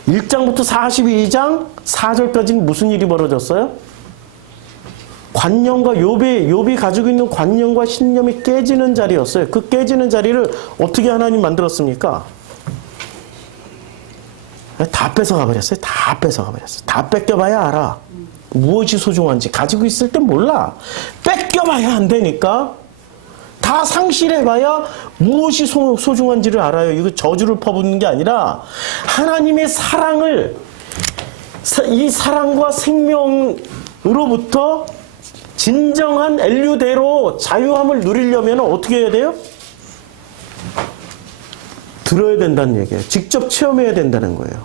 1장부터 42장 4절까지 무슨 일이 벌어졌어요? 관념과 욥이 가지고 있는 관념과 신념이 깨지는 자리였어요. 그 깨지는 자리를 어떻게 하나님 만들었습니까? 다 뺏어가 버렸어요. 다 뺏어가 버렸어요. 다 뺏겨봐야 알아. 무엇이 소중한지 가지고 있을 땐 몰라. 뺏겨봐야 안 되니까 다 상실해봐야 무엇이 소중한지를 알아요. 이거 저주를 퍼붓는 게 아니라 하나님의 사랑을, 이 사랑과 생명으로부터 진정한 엘류대로 자유함을 누리려면 어떻게 해야 돼요? 들어야 된다는 얘기예요. 직접 체험해야 된다는 거예요.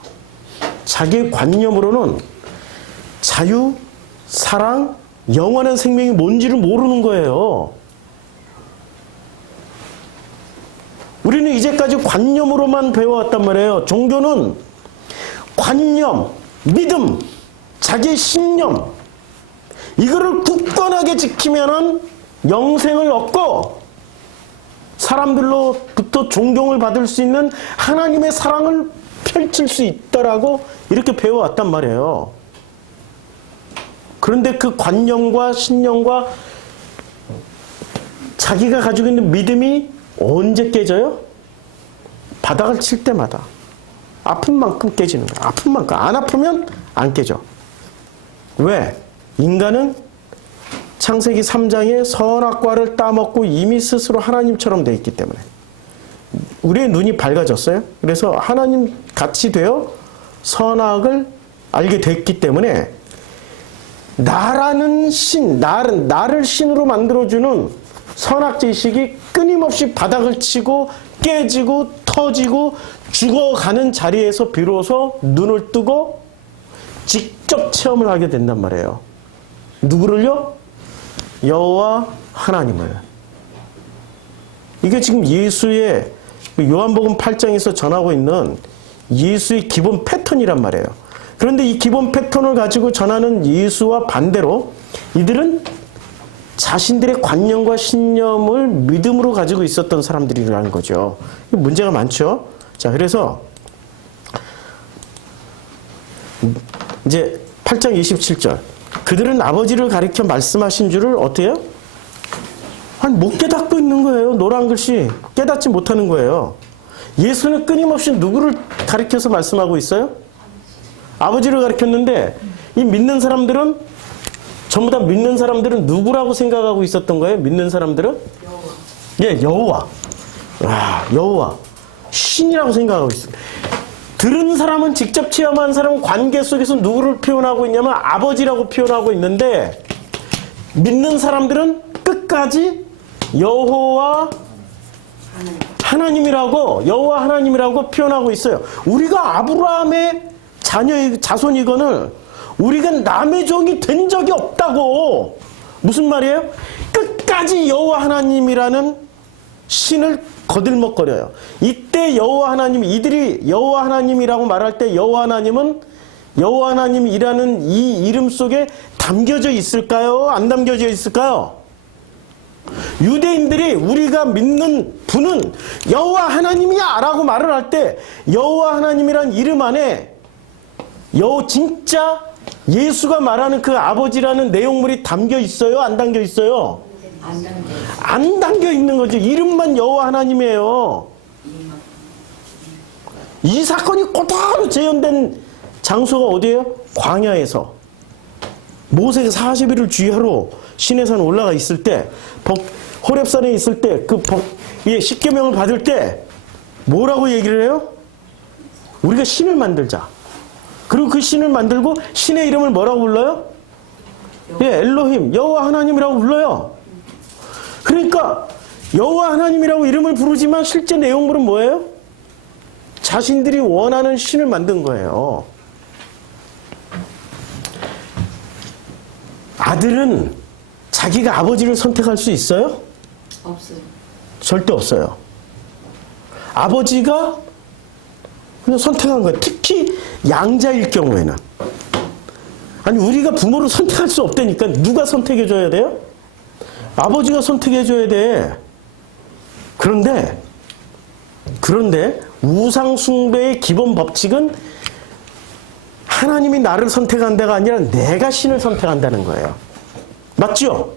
자기의 관념으로는 자유, 사랑, 영원한 생명이 뭔지를 모르는 거예요. 우리는 이제까지 관념으로만 배워왔단 말이에요. 종교는 관념, 믿음, 자기의 신념, 이거를 굳건하게 지키면은 영생을 얻고 사람들로부터 존경을 받을 수 있는 하나님의 사랑을 펼칠 수 있다라고 이렇게 배워왔단 말이에요. 그런데 그 관념과 신념과 자기가 가지고 있는 믿음이 언제 깨져요? 바닥을 칠 때마다. 아픈 만큼 깨지는 거야. 아픈 만큼. 안 아프면 안 깨져. 왜? 인간은 창세기 3장에 선악과를 따먹고 이미 스스로 하나님처럼 되어 있기 때문에 우리의 눈이 밝아졌어요. 그래서 하나님 같이 되어 선악을 알게 됐기 때문에 나라는 신, 나를 신으로 만들어주는 선악지식이 끊임없이 바닥을 치고 깨지고 터지고 죽어가는 자리에서 비로소 눈을 뜨고 직접 체험을 하게 된단 말이에요. 누구를요? 여호와 하나님을. 이게 지금 예수의 요한복음 8장에서 전하고 있는 예수의 기본 패턴이란 말이에요. 그런데 이 기본 패턴을 가지고 전하는 예수와 반대로 이들은 자신들의 관념과 신념을 믿음으로 가지고 있었던 사람들이라는 거죠. 문제가 많죠. 자, 그래서 이제 8장 27절. 그들은 아버지를 가리켜 말씀하신 줄을 어떻게 해요? 아니, 못 깨닫고 있는 거예요. 노란 글씨 깨닫지 못하는 거예요. 예수는 끊임없이 누구를 가리켜서 말씀하고 있어요? 아버지를 가리켰는데 이 믿는 사람들은 전부 다 믿는 사람들은 누구라고 생각하고 있었던 거예요? 믿는 사람들은? 여호와. 예, 여호와. 와, 여호와. 신이라고 생각하고 있어요. 들은 사람은 직접 체험한 사람은 관계 속에서 누구를 표현하고 있냐면 아버지라고 표현하고 있는데 믿는 사람들은 끝까지 여호와 하나님이라고 여호와 하나님이라고 표현하고 있어요. 우리가 아브라함의 자손이거늘 우리가 남의 종이 된 적이 없다고. 무슨 말이에요? 끝까지 여호와 하나님이라는 신을 거들먹거려요. 이때 여호와 하나님, 이들이 여호와 하나님이라고 말할 때 여호와 하나님은 여호와 하나님이라는 이 이름 속에 담겨져 있을까요? 안 담겨져 있을까요? 유대인들이 우리가 믿는 분은 여호와 하나님이야 라고 말을 할 때 여호와 하나님이란 이름 안에 진짜 예수가 말하는 그 아버지라는 내용물이 담겨 있어요? 안 담겨 있어요? 안 담겨 있는 거죠. 이름만 여호와 하나님이에요. 이 사건이 곧바로 재현된 장소가 어디예요? 광야에서. 모세가 40일을 주야로 시내산 올라가 있을 때, 호렙산에 있을 때, 십계명을 받을 때 뭐라고 얘기를 해요? 우리가 신을 만들자. 그리고 그 신을 만들고 신의 이름을 뭐라고 불러요? 예, 엘로힘, 여호와 하나님이라고 불러요. 그러니까 여호와 하나님이라고 이름을 부르지만 실제 내용물은 뭐예요? 자신들이 원하는 신을 만든 거예요. 아들은 자기가 아버지를 선택할 수 있어요? 없어요. 절대 없어요. 아버지가 그냥 선택한 거예요. 특히 양자일 경우에는. 아니, 우리가 부모를 선택할 수 없다니까 누가 선택해줘야 돼요? 아버지가 선택해줘야 돼. 그런데 우상 숭배의 기본 법칙은 하나님이 나를 선택한다가 아니라 내가 신을 선택한다는 거예요. 맞죠?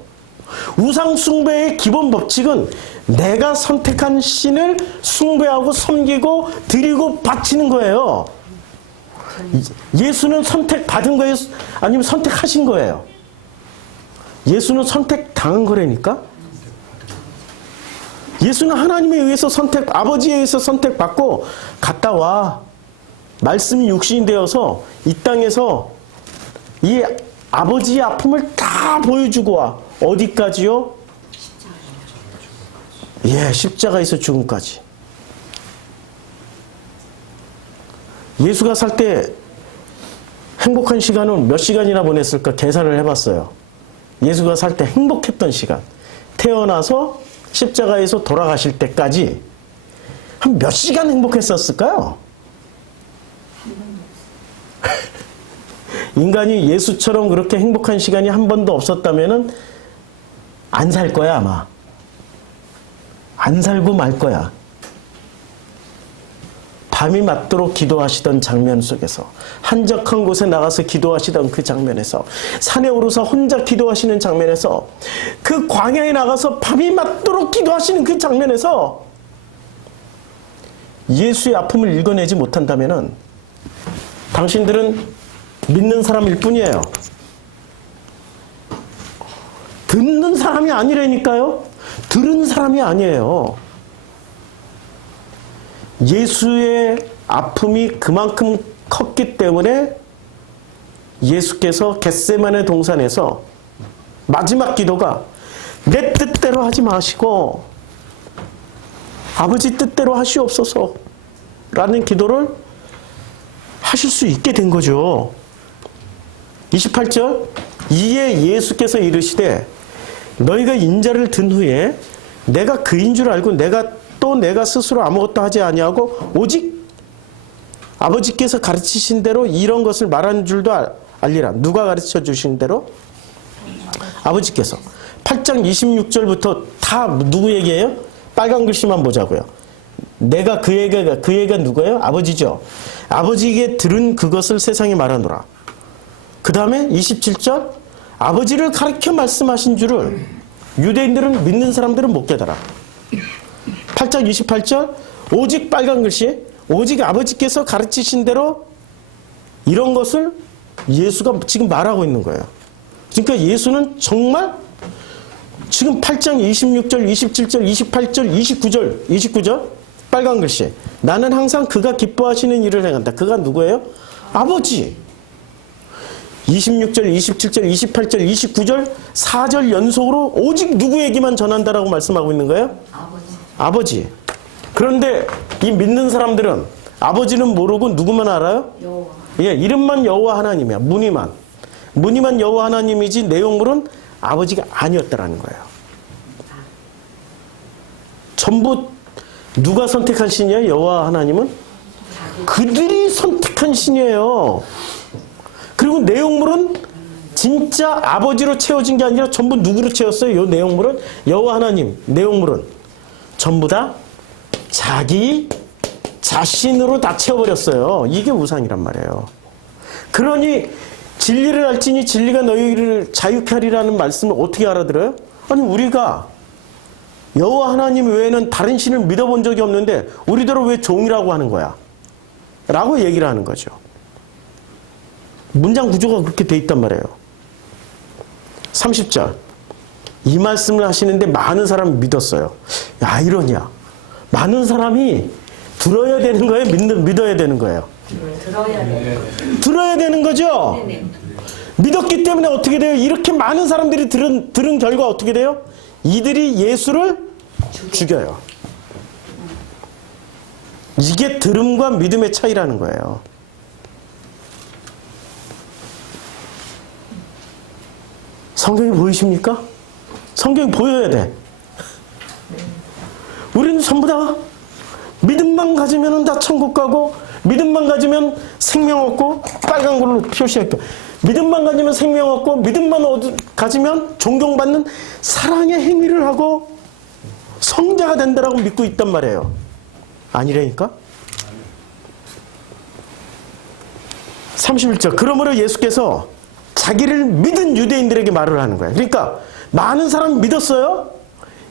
우상 숭배의 기본 법칙은 내가 선택한 신을 숭배하고 섬기고 드리고 바치는 거예요. 예수는 선택받은 거예요? 아니면 선택하신 거예요? 예수는 선택당한 거라니까? 예수는 하나님에 의해서 아버지에 의해서 선택받고 갔다 와. 말씀이 육신이 되어서 이 땅에서 이 아버지의 아픔을 다 보여주고 와. 어디까지요? 예, 십자가에서 죽음까지. 예수가 살 때 행복한 시간은 몇 시간이나 보냈을까 계산을 해봤어요. 예수가 살 때 행복했던 시간. 태어나서 십자가에서 돌아가실 때까지 한 몇 시간 행복했었을까요? 인간이 예수처럼 그렇게 행복한 시간이 한 번도 없었다면은 안 살 거야, 아마. 안 살고 말 거야. 밤이 맞도록 기도하시던 장면 속에서, 한적한 곳에 나가서 기도하시던 그 장면에서, 산에 오르서 혼자 기도하시는 장면에서, 그 광야에 나가서 밤이 맞도록 기도하시는 그 장면에서 예수의 아픔을 읽어내지 못한다면은 당신들은 믿는 사람일 뿐이에요. 듣는 사람이 아니라니까요. 들은 사람이 아니에요. 예수의 아픔이 그만큼 컸기 때문에 예수께서 겟세마네 동산에서 마지막 기도가 내 뜻대로 하지 마시고 아버지 뜻대로 하시옵소서 라는 기도를 하실 수 있게 된 거죠. 28절, 이에 예수께서 이르시되 너희가 인자를 든 후에 내가 그인 줄 알고 내가 스스로 아무것도 하지 아니하고 오직 아버지께서 가르치신 대로 이런 것을 말하는 줄도 알리라. 누가 가르쳐 주신 대로? 아버지께서. 8장 26절부터 다 누구 얘기예요? 빨간 글씨만 보자고요. 내가 그애가 누구예요? 아버지죠. 아버지에게 들은 그것을 세상에 말하노라. 그 다음에 27절 아버지를 가르쳐 말씀하신 줄을 유대인들은 믿는 사람들은 못 깨달아. 8장 28절 오직 빨간 글씨 오직 아버지께서 가르치신 대로 이런 것을 예수가 지금 말하고 있는 거예요. 그러니까 예수는 정말 지금 8장 26절, 27절, 28절, 29절 빨간 글씨 나는 항상 그가 기뻐하시는 일을 행한다. 그가 누구예요? 아버지. 26절, 27절, 28절, 29절 4절 연속으로 오직 누구에게만 전한다라고 말씀하고 있는 거예요? 아버지. 그런데 이 믿는 사람들은 아버지는 모르고 누구만 알아요? 여호와. 예, 이름만 여호와 하나님이야. 무늬만 여호와 하나님이지 내용물은 아버지가 아니었다라는 거예요. 전부 누가 선택한 신이에요? 여호와 하나님은? 그들이 선택한 신이에요. 그리고 내용물은 진짜 아버지로 채워진 게 아니라 전부 누구로 채웠어요? 이 내용물은 여호와 하나님 내용물은 전부 다 자기 자신으로 다 채워버렸어요. 이게 우상이란 말이에요. 그러니 진리를 알지니 진리가 너희를 자유케 하리라는 말씀을 어떻게 알아들어요? 아니 우리가 여호와 하나님 외에는 다른 신을 믿어본 적이 없는데 우리들은 왜 종이라고 하는 거야? 라고 얘기를 하는 거죠. 문장 구조가 그렇게 돼 있단 말이에요. 30절 이 말씀을 하시는데 많은 사람이 믿었어요. 야 이러냐. 많은 사람이 들어야 되는 거예요? 믿어야 되는 거예요? 들어야 돼. 들어야 되는 거죠? 네네. 믿었기 때문에 어떻게 돼요? 이렇게 많은 사람들이 들은 결과 어떻게 돼요? 이들이 예수를 죽여요. 이게 들음과 믿음의 차이라는 거예요. 성경이 보이십니까? 성경이 보여야 돼. 우리는 전부 다 믿음만 가지면 다 천국 가고 믿음만 가지면 생명 얻고 빨간 걸로 표시할게요. 믿음만 가지면 생명 얻고 믿음만 가지면 존경받는 사랑의 행위를 하고 성자가 된다라고 믿고 있단 말이에요. 아니라니까? 31절 그러므로 예수께서 자기를 믿은 유대인들에게 말을 하는 거예요. 그러니까 많은 사람이 믿었어요.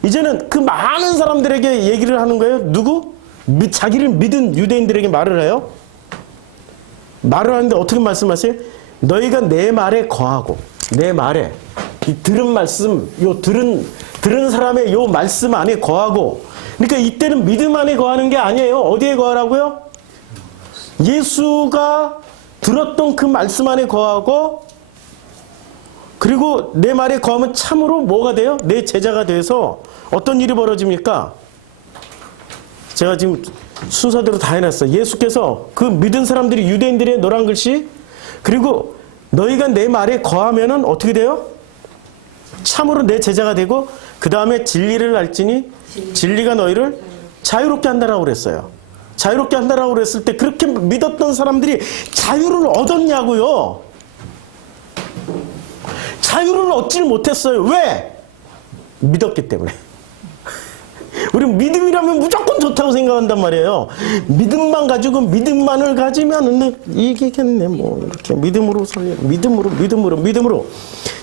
이제는 그 많은 사람들에게 얘기를 하는 거예요. 누구? 자기를 믿은 유대인들에게 말을 해요. 말을 하는데 어떻게 말씀하세요? 너희가 내 말에 거하고 내 말에 이 들은 말씀 들은 사람의 요 말씀 안에 거하고 그러니까 이때는 믿음 안에 거하는 게 아니에요. 어디에 거하라고요? 예수가 들었던 그 말씀 안에 거하고 그리고 내 말에 거하면 참으로 뭐가 돼요? 내 제자가 돼서 어떤 일이 벌어집니까? 제가 지금 순서대로 다 해놨어요. 예수께서 그 믿은 사람들이 유대인들의 노란 글씨 그리고 너희가 내 말에 거하면은 어떻게 돼요? 참으로 내 제자가 되고 그 다음에 진리를 알지니 진리가 너희를 자유롭게 한다라고 그랬어요. 자유롭게 한다라고 그랬을 때 그렇게 믿었던 사람들이 자유를 얻었냐고요. 자유를 얻지를 못했어요. 왜? 믿었기 때문에. 우리는 믿음이라면 무조건 좋다고 생각한단 말이에요. 믿음만 가지고 믿음만을 가지면 이기겠네. 뭐 이렇게 믿음으로 살려. 믿음으로.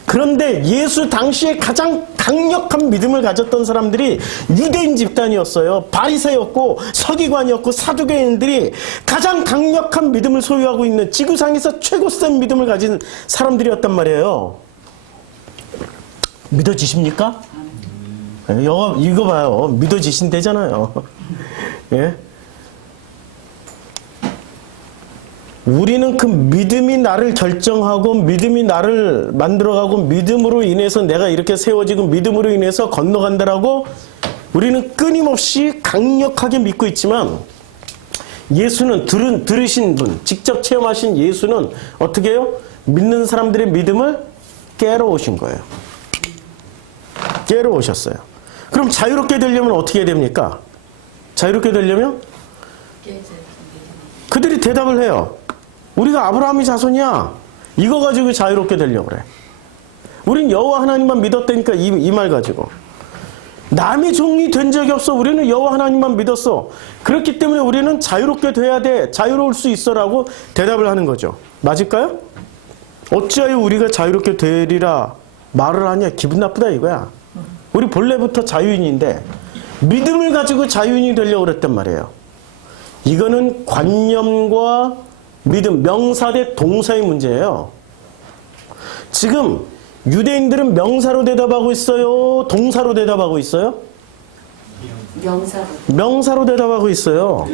그런데 예수 당시에 가장 강력한 믿음을 가졌던 사람들이 유대인 집단이었어요. 바리새였고 서기관이었고 사두개인들이 가장 강력한 믿음을 소유하고 있는 지구상에서 최고 센 믿음을 가진 사람들이었단 말이에요. 믿어지십니까? 이거 봐요. 믿어지신대잖아요. 예? 우리는 그 믿음이 나를 결정하고 믿음이 나를 만들어가고 믿음으로 인해서 내가 이렇게 세워지고 믿음으로 인해서 건너간다라고 우리는 끊임없이 강력하게 믿고 있지만 예수는 들으신 분, 직접 체험하신 예수는 어떻게 해요? 믿는 사람들의 믿음을 깨러 오신 거예요. 깨러 오셨어요. 그럼 자유롭게 되려면 어떻게 해야 됩니까? 자유롭게 되려면 그들이 대답을 해요. 우리가 아브라함의 자손이야. 이거 가지고 자유롭게 되려고 그래. 우린 여호와 하나님만 믿었다니까 이 말 가지고. 남의 종이 된 적이 없어. 우리는 여호와 하나님만 믿었어. 그렇기 때문에 우리는 자유롭게 돼야 돼. 자유로울 수 있어라고 대답을 하는 거죠. 맞을까요? 어찌하여 우리가 자유롭게 되리라 말을 하냐. 기분 나쁘다 이거야. 우리 본래부터 자유인인데 믿음을 가지고 자유인이 되려고 그랬단 말이에요. 이거는 관념과 믿음, 명사 대 동사의 문제예요. 지금 유대인들은 명사로 대답하고 있어요? 동사로 대답하고 있어요? 명사로 대답하고 있어요.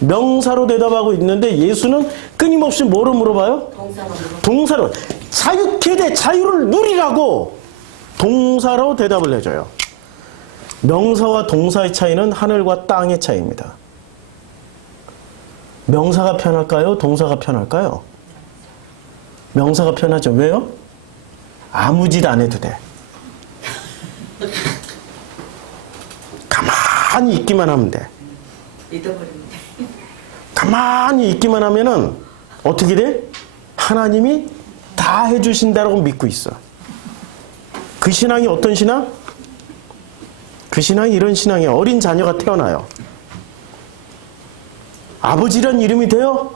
명사로 대답하고 있는데 예수는 끊임없이 뭐로 물어봐요? 동사로. 자유케 돼, 자유를 누리라고 동사로 대답을 해줘요. 명사와 동사의 차이는 하늘과 땅의 차이입니다. 명사가 편할까요? 동사가 편할까요? 명사가 편하죠. 왜요? 아무 짓 안 해도 돼. 가만히 있기만 하면 돼. 믿어버립니다. 가만히 있기만 하면은 어떻게 돼? 하나님이 다 해주신다라고 믿고 있어. 그 신앙이 어떤 신앙? 그 신앙이 이런 신앙이에요. 어린 자녀가 태어나요. 아버지란 이름이 돼요.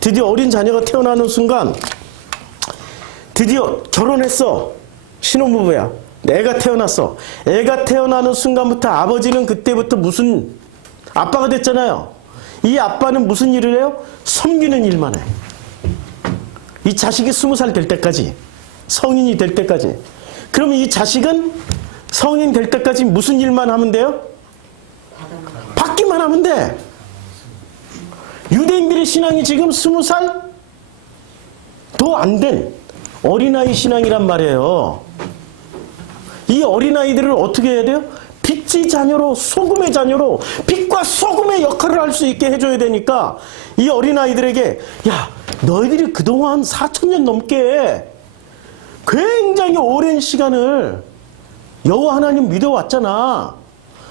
드디어 어린 자녀가 태어나는 순간 드디어 결혼했어. 신혼부부야. 애가 태어났어. 애가 태어나는 순간부터 아버지는 그때부터 무슨 아빠가 됐잖아요. 이 아빠는 무슨 일을 해요? 섬기는 일만 해. 이 자식이 20살 될 때까지, 성인이 될 때까지. 그러면 이 자식은 성인 될 때까지 무슨 일만 하면 돼요? 받기만 하면 돼. 유대인들의 신앙이 지금 20살 더 안 된 어린아이 신앙이란 말이에요. 이 어린아이들을 어떻게 해야 돼요? 빛의 자녀로, 소금의 자녀로, 빛과 소금의 역할을 할 수 있게 해줘야 되니까 이 어린아이들에게 야, 너희들이 그동안 4,000년 넘게 굉장히 오랜 시간을 여호와 하나님 믿어왔잖아.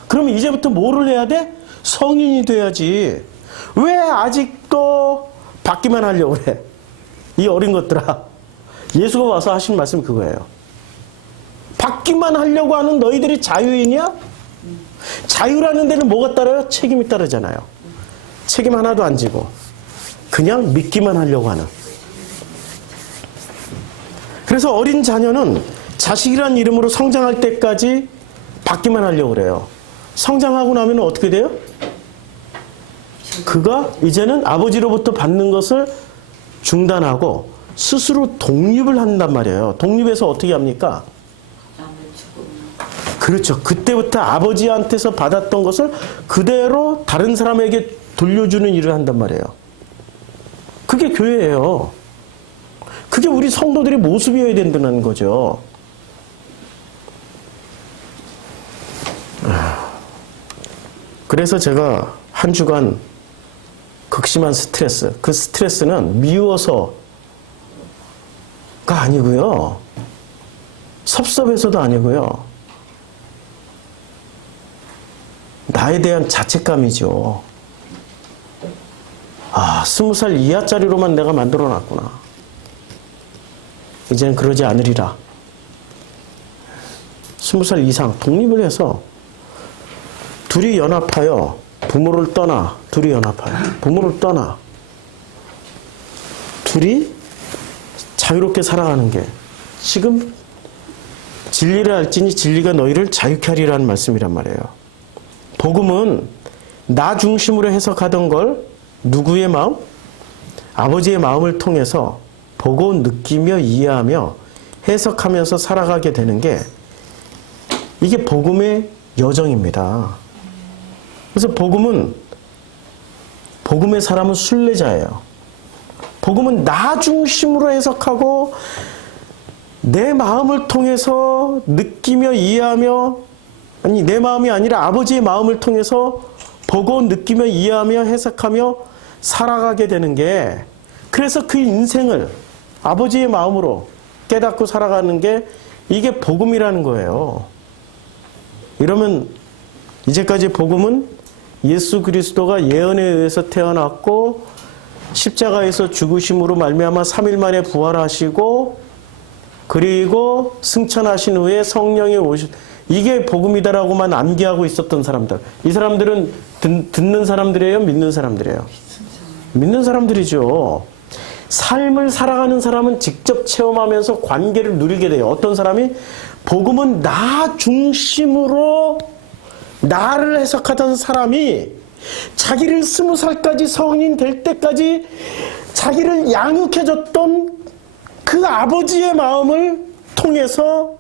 그러면 이제부터 뭐를 해야 돼? 성인이 돼야지. 왜 아직도 받기만 하려고 그래? 이 어린 것들아. 예수가 와서 하신 말씀 그거예요. 받기만 하려고 하는 너희들이 자유인이야? 자유라는 데는 뭐가 따라요? 책임이 따르잖아요. 책임 하나도 안 지고 그냥 믿기만 하려고 하는. 그래서 어린 자녀는 자식이란 이름으로 성장할 때까지 받기만 하려고 그래요. 성장하고 나면 어떻게 돼요? 그가 이제는 아버지로부터 받는 것을 중단하고 스스로 독립을 한단 말이에요. 독립해서 어떻게 합니까? 그렇죠. 그때부터 아버지한테서 받았던 것을 그대로 다른 사람에게 돌려주는 일을 한단 말이에요. 그게 교회예요. 그게 우리 성도들의 모습이어야 된다는 거죠. 그래서 제가 한 주간 극심한 스트레스, 그 스트레스는 미워서가 아니고요. 섭섭해서도 아니고요. 나에 대한 자책감이죠. 아, 20살 이하짜리로만 내가 만들어놨구나. 이제는 그러지 않으리라. 20살 이상 독립을 해서 둘이 연합하여 부모를 떠나, 둘이 연합하여 부모를 떠나 둘이 자유롭게 살아가는 게 지금 진리를 알지니 진리가 너희를 자유케 하리라는 말씀이란 말이에요. 복음은 나 중심으로 해석하던 걸 누구의 마음? 아버지의 마음을 통해서 보고 느끼며 이해하며 해석하면서 살아가게 되는 게 이게 복음의 여정입니다. 그래서 복음의 사람은 순례자예요. 복음은 나 중심으로 해석하고 내 마음을 통해서 느끼며 이해하며, 아니 내 마음이 아니라 아버지의 마음을 통해서 보고 느끼며 이해하며 해석하며 살아가게 되는 게, 그래서 그 인생을 아버지의 마음으로 깨닫고 살아가는 게 이게 복음이라는 거예요. 이러면 이제까지 복음은 예수 그리스도가 예언에 의해서 태어났고 십자가에서 죽으심으로 말미암아 3일 만에 부활하시고 그리고 승천하신 후에 성령이 이게 복음이다라고만 암기하고 있었던 사람들. 이 사람들은 듣는 사람들이에요? 믿는 사람들이에요? 믿는 사람들이죠. 삶을 살아가는 사람은 직접 체험하면서 관계를 누리게 돼요. 어떤 사람이 복음은 나 중심으로 나를 해석하던 사람이 자기를 20살까지 성인 될 때까지 자기를 양육해줬던 그 아버지의 마음을 통해서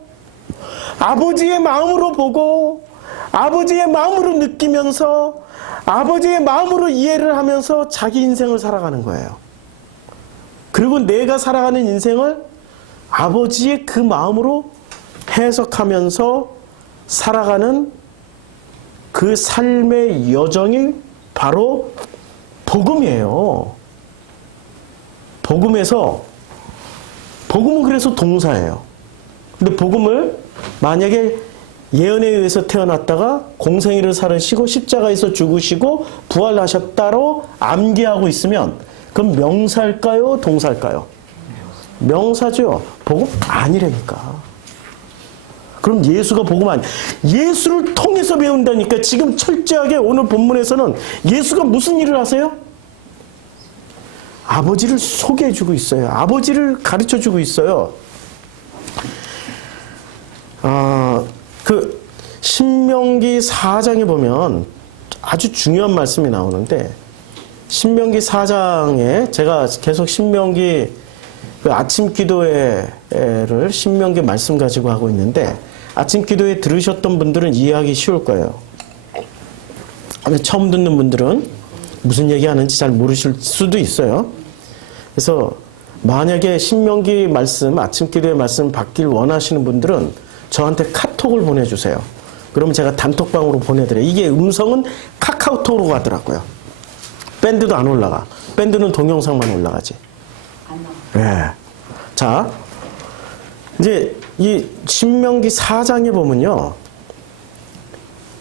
아버지의 마음으로 보고 아버지의 마음으로 느끼면서 아버지의 마음으로 이해를 하면서 자기 인생을 살아가는 거예요. 그리고 내가 살아가는 인생을 아버지의 그 마음으로 해석하면서 살아가는 그 삶의 여정이 바로 복음이에요. 복음은 그래서 동사예요. 근데 복음을 만약에 예언에 의해서 태어났다가 공생애를 살으시고 십자가에서 죽으시고 부활하셨다로 암기하고 있으면 그럼 명사일까요? 동사일까요? 명사죠. 복음 아니라니까. 그럼 예수가 복음 아니. 예수를 통해서 배운다니까. 지금 철저하게 오늘 본문에서는 예수가 무슨 일을 하세요? 아버지를 소개해주고 있어요. 아버지를 가르쳐주고 있어요. 그 신명기 4장에 보면 아주 중요한 말씀이 나오는데 신명기 4장에 제가 계속 신명기 그 아침 기도회를 신명기 말씀 가지고 하고 있는데 아침 기도회 들으셨던 분들은 이해하기 쉬울 거예요. 근데 처음 듣는 분들은 무슨 얘기하는지 잘 모르실 수도 있어요. 그래서 만약에 신명기 말씀, 아침 기도회 말씀 받길 원하시는 분들은 저한테 카톡을 보내주세요. 그러면 제가 단톡방으로 보내드려요. 이게 음성은 카카오톡으로 가더라고요. 밴드도 안 올라가. 밴드는 동영상만 올라가지. 예. 자, 이제 이 신명기 4장에 보면요.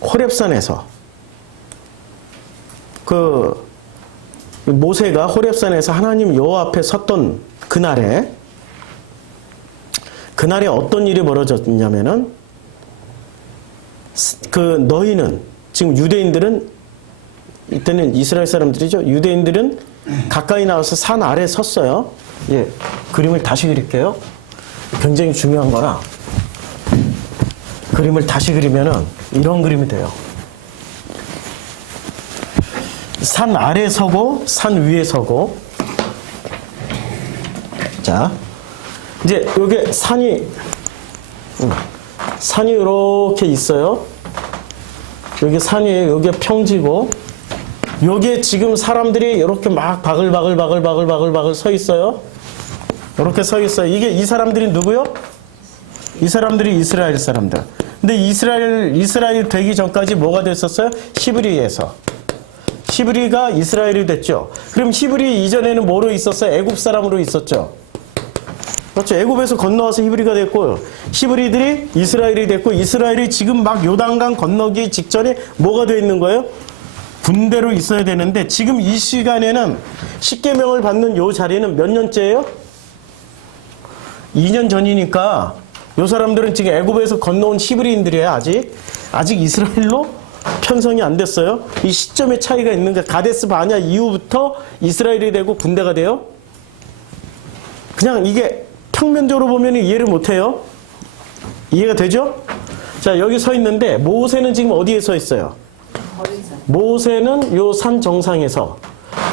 호렙산에서 그 모세가 호렙산에서 하나님 여호와 앞에 섰던 그날에 어떤 일이 벌어졌냐면은 그 너희는 지금 유대인들은 이때는 이스라엘 사람들이죠. 유대인들은 가까이 나와서 산 아래 섰어요. 예, 그림을 다시 그릴게요. 굉장히 중요한 거라 그림을 다시 그리면은 이런 그림이 돼요. 산 아래 서고 산 위에 서고. 자, 이제 요게 산이 이렇게 있어요. 여기 산이에요. 여기 평지고 여기에 지금 사람들이 이렇게 막 바글바글 서 있어요. 이렇게 서 있어요. 이 사람들이 누구요? 이 사람들이 이스라엘 사람들. 근데 이스라엘 되기 전까지 뭐가 됐었어요? 히브리에서. 히브리가 이스라엘이 됐죠. 그럼 히브리 이전에는 뭐로 있었어요? 애굽 사람으로 있었죠. 그렇죠. 애굽에서 건너와서 히브리가 됐고 히브리들이 이스라엘이 됐고 이스라엘이 지금 막 요단강 건너기 직전에 뭐가 되어 있는 거예요? 군대로 있어야 되는데 지금 이 시간에는 십계명을 받는 요 자리는 몇 년째예요? 2년 전이니까 요 사람들은 지금 애굽에서 건너온 히브리인들이에요. 아직 이스라엘로 편성이 안 됐어요. 이 시점의 차이가 있는 게 가데스 바냐 이후부터 이스라엘이 되고 군대가 돼요. 그냥 이게 평면적으로 보면 이해를 못해요. 이해가 되죠? 자, 여기 서 있는데 모세는 지금 어디에 서 있어요? 모세는 요 산 정상에서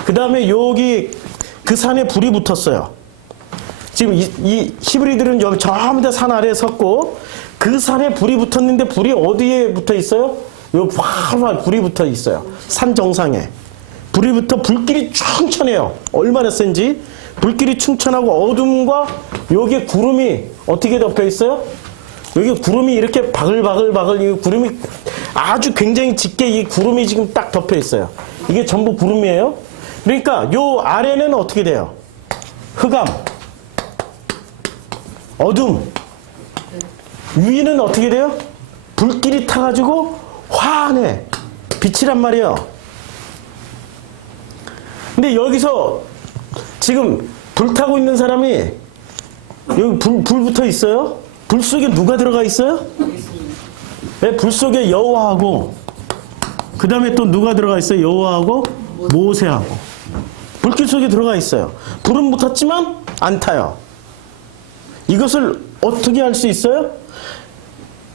그 다음에 여기 그 산에 불이 붙었어요. 지금 이 히브리들은 여기 전부 다 산 아래에 섰고 그 산에 불이 붙었는데 불이 어디에 붙어 있어요? 요 활활 불이 붙어 있어요. 산 정상에 불이 붙어 불길이 충천해요. 얼마나 센지 불길이 충천하고 어둠과 여기에 구름이 어떻게 덮여 있어요? 여기 구름이 이렇게 바글바글 이 구름이 아주 굉장히 짙게 이 구름이 지금 딱 덮여 있어요. 이게 전부 구름이에요. 그러니까 요 아래는 어떻게 돼요? 흑암, 어둠. 위는 어떻게 돼요? 불길이 타가지고 환해 빛이란 말이에요. 근데 여기서 지금 불 타고 있는 사람이 여기 불 붙어 있어요? 불 속에 누가 들어가 있어요? 불 속에 여호와하고 그 다음에 또 누가 들어가 있어요? 여호와하고 모세하고 불길 속에 들어가 있어요. 불은 붙었지만 안 타요. 이것을 어떻게 할 수 있어요?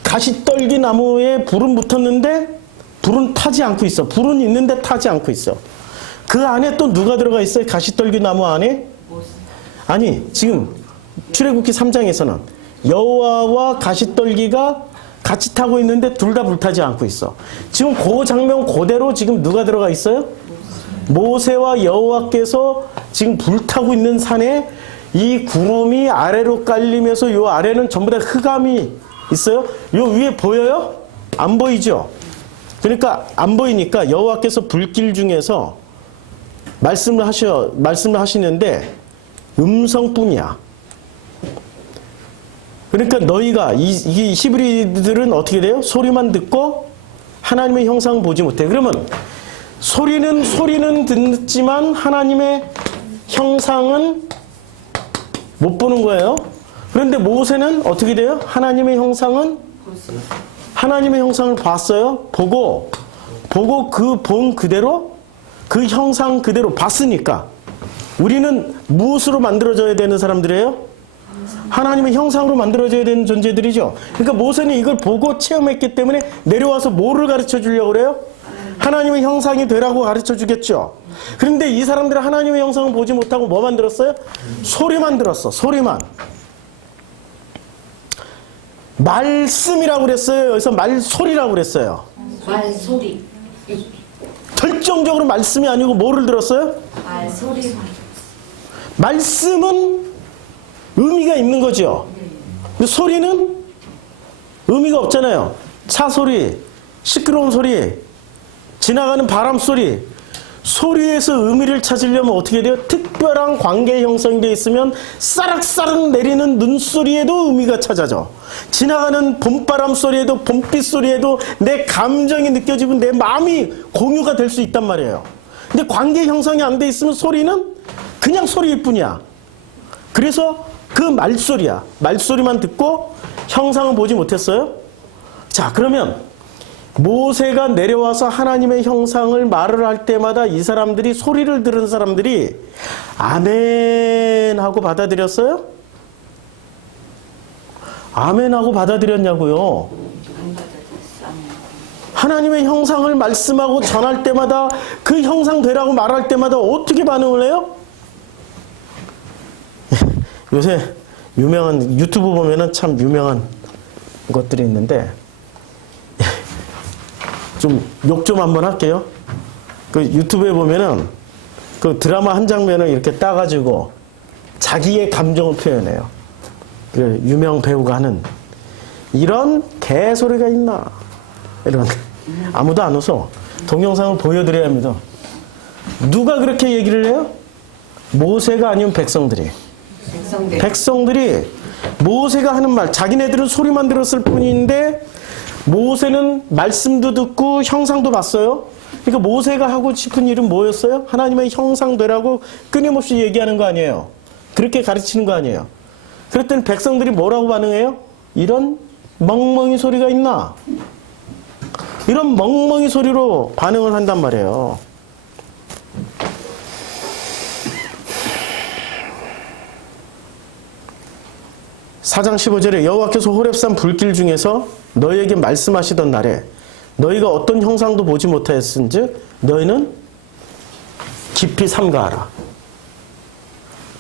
가시떨기 나무에 불은 붙었는데 불은 타지 않고 있어. 불은 있는데 타지 않고 있어. 그 안에 또 누가 들어가 있어요? 가시떨기 나무 안에? 아니, 지금 출애굽기 3장에서는 여호와와 가시떨기가 같이 타고 있는데 둘 다 불타지 않고 있어. 지금 그 장면 그대로 지금 누가 들어가 있어요? 모세와 여호와께서 지금 불타고 있는 산에 이 구름이 아래로 깔리면서 요 아래는 전부 다 흑암이 있어요. 요 위에 보여요? 안 보이죠? 그러니까 안 보이니까 여호와께서 불길 중에서 말씀을 하시는데 음성뿐이야. 그러니까 너희가 이 히브리들은 어떻게 돼요? 소리만 듣고 하나님의 형상을 보지 못해. 그러면 소리는 듣지만 하나님의 형상은 못 보는 거예요. 그런데 모세는 어떻게 돼요? 하나님의 형상을 봤어요. 보고 그 본 그대로 그 형상 그대로 봤으니까 우리는 무엇으로 만들어져야 되는 사람들이에요? 하나님의 형상으로 만들어져야 되는 존재들이죠. 그러니까 모세는 이걸 보고 체험했기 때문에 내려와서 뭐를 가르쳐 주려고 그래요? 하나님의 형상이 되라고 가르쳐 주겠죠. 그런데 이 사람들은 하나님의 형상을 보지 못하고 뭐만 들었어요? 소리만 들었어. 소리만. 말씀이라고 그랬어요. 여기서 말소리라고 그랬어요. 말소리. 결정적으로 말씀이 아니고 뭐를 들었어요? 말소리. 말씀은 의미가 있는 거죠. 근데 소리는 의미가 없잖아요. 차 소리, 시끄러운 소리, 지나가는 바람 소리. 소리에서 의미를 찾으려면 어떻게 돼요? 특별한 관계 형성이 되어 있으면 싸락싸락 내리는 눈소리에도 의미가 찾아져. 지나가는 봄바람 소리에도 봄빛 소리에도 내 감정이 느껴지고 내 마음이 공유가 될 수 있단 말이에요. 근데 관계 형성이 안 돼 있으면 소리는 그냥 소리일 뿐이야. 그래서 그 말소리야. 말소리만 듣고 형상을 보지 못했어요? 자, 그러면 모세가 내려와서 하나님의 형상을 말을 할 때마다 이 사람들이 소리를 들은 사람들이 아멘 하고 받아들였어요? 아멘 하고 받아들였냐고요? 하나님의 형상을 말씀하고 전할 때마다 그 형상 되라고 말할 때마다 어떻게 반응을 해요? 요새 유명한 유튜브 보면은 참 유명한 것들이 있는데 좀 욕 좀 한번 할게요. 그 유튜브에 보면은 그 드라마 한 장면을 이렇게 따가지고 자기의 감정을 표현해요. 그 유명 배우가 하는 이런 개소리가 있나 이런. 아무도 안 웃어. 동영상을 보여드려야 합니다. 누가 그렇게 얘기를 해요? 모세가 아니면 백성들이. 백성들이 모세가 하는 말, 자기네들은 소리만 들었을 뿐인데 모세는 말씀도 듣고 형상도 봤어요. 그러니까 모세가 하고 싶은 일은 뭐였어요? 하나님의 형상 되라고 끊임없이 얘기하는 거 아니에요. 그렇게 가르치는 거 아니에요. 그랬더니 백성들이 뭐라고 반응해요? 이런 멍멍이 소리가 있나? 이런 멍멍이 소리로 반응을 한단 말이에요. 사장 15절에 여호와께서 호렙산 불길 중에서 너희에게 말씀하시던 날에 너희가 어떤 형상도 보지 못하였은즉 너희는 깊이 삼가하라.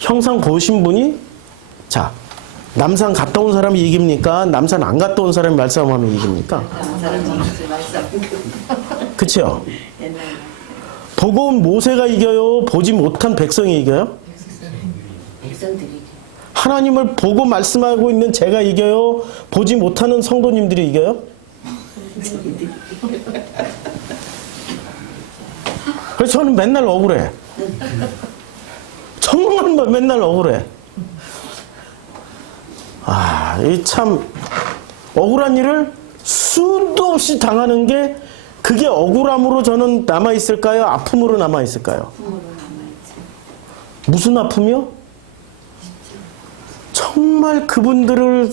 형상 보신 분이 자 남산 갔다 온 사람이 이깁니까? 남산 안 갔다 온 사람이 말싸움하면 이깁니까? 그렇죠? 보고 온 모세가 이겨요? 보지 못한 백성이 이겨요? 백성들이. 하나님을 보고 말씀하고 있는 제가 이겨요? 보지 못하는 성도님들이 이겨요? 그래서 저는 맨날 억울해. 정말 맨날 억울해. 아, 이 참 억울한 일을 수도 없이 당하는 게 그게 억울함으로 저는 남아있을까요? 아픔으로 남아있을까요? 무슨 아픔이요? 정말 그분들을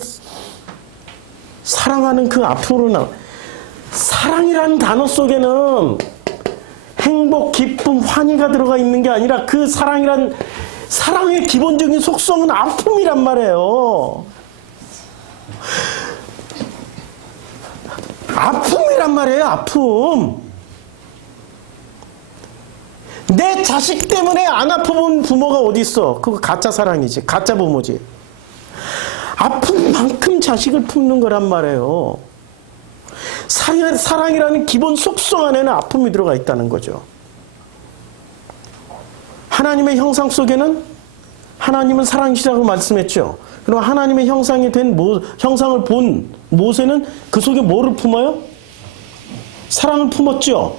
사랑하는 그 아픔으로 사랑이라는 단어 속에는 행복, 기쁨, 환희가 들어가 있는 게 아니라 그 사랑의 기본적인 속성은 아픔이란 말이에요. 아픔이란 말이에요, 아픔. 내 자식 때문에 안 아파본 부모가 어디 있어? 그거 가짜 사랑이지, 가짜 부모지. 아픈 만큼 자식을 품는 거란 말이에요. 사랑이라는 기본 속성 안에는 아픔이 들어가 있다는 거죠. 하나님의 형상 속에는 하나님은 사랑이시라고 말씀했죠. 그럼 하나님의 형상이 된 형상을 본 모세는 그 속에 뭐를 품어요? 사랑을 품었죠.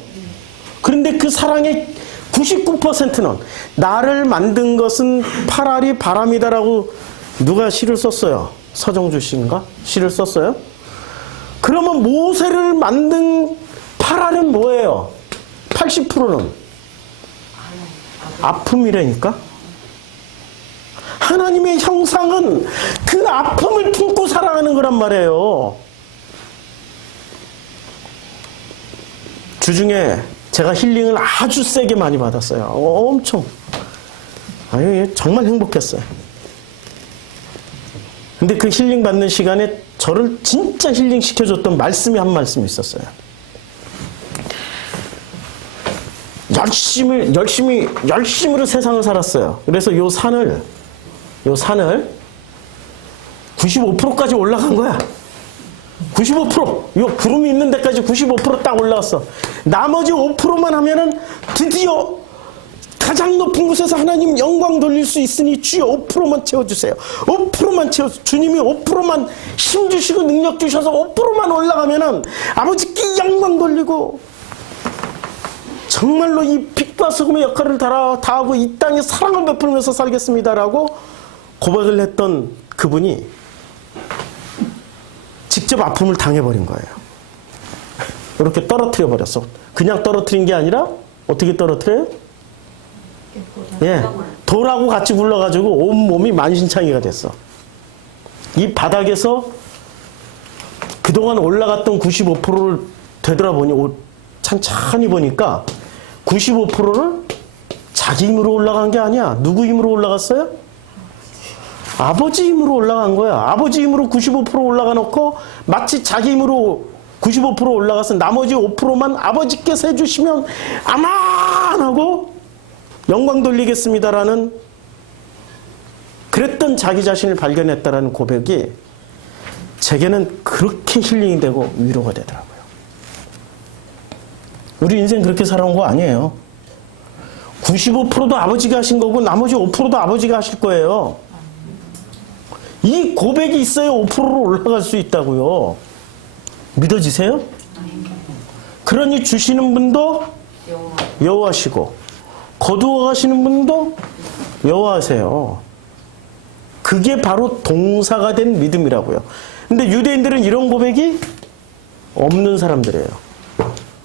그런데 그 사랑의 99%는 나를 만든 것은 파라리 바람이다라고 누가 시를 썼어요? 서정주 씨인가? 시를 썼어요? 그러면 모세를 만든 파라는 뭐예요? 80%는 아픔이라니까? 하나님의 형상은 그 아픔을 품고 살아가는 거란 말이에요. 주중에 제가 힐링을 아주 세게 많이 받았어요. 엄청. 아유, 정말 행복했어요. 근데 그 힐링 받는 시간에 저를 진짜 힐링 시켜줬던 말씀이 한 말씀이 있었어요. 열심으로 세상을 살았어요. 그래서 요 산을 95%까지 올라간 거야. 95%. 요 구름이 있는 데까지 95% 딱 올라왔어. 나머지 5%만 하면은 드디어 가장 높은 곳에서 하나님 영광 돌릴 수 있으니 주여 5%만 채워주세요. 5%만 주님이 5%만 힘 주시고 능력 주셔서 5%만 올라가면은 아버지께 영광 돌리고 정말로 이 빛과 소금의 역할을 다하고 이 땅에 사랑을 베풀면서 살겠습니다라고 고백을 했던 그분이 직접 아픔을 당해버린 거예요. 이렇게 떨어뜨려 버렸어. 그냥 떨어뜨린 게 아니라 어떻게 떨어뜨려요? 예, 돌하고 같이 굴러가지고 온몸이 만신창이가 됐어. 이 바닥에서 그동안 올라갔던 95%를 되돌아보니 찬찬히 보니까 95%를 자기 힘으로 올라간 게 아니야. 누구 힘으로 올라갔어요? 아버지 힘으로 올라간 거야. 아버지 힘으로 95% 올라가 놓고 마치 자기 힘으로 95% 올라가서 나머지 5%만 아버지께서 해주시면 아만 하고 영광 돌리겠습니다라는 그랬던 자기 자신을 발견했다라는 고백이 제게는 그렇게 힐링이 되고 위로가 되더라고요. 우리 인생 그렇게 살아온 거 아니에요. 95%도 아버지가 하신 거고 나머지 5%도 아버지가 하실 거예요. 이 고백이 있어야 5%로 올라갈 수 있다고요. 믿어지세요? 그러니 주시는 분도 여호와시고 거두어 가시는 분도 여호와세요. 그게 바로 동사가 된 믿음이라고요. 근데 유대인들은 이런 고백이 없는 사람들이에요.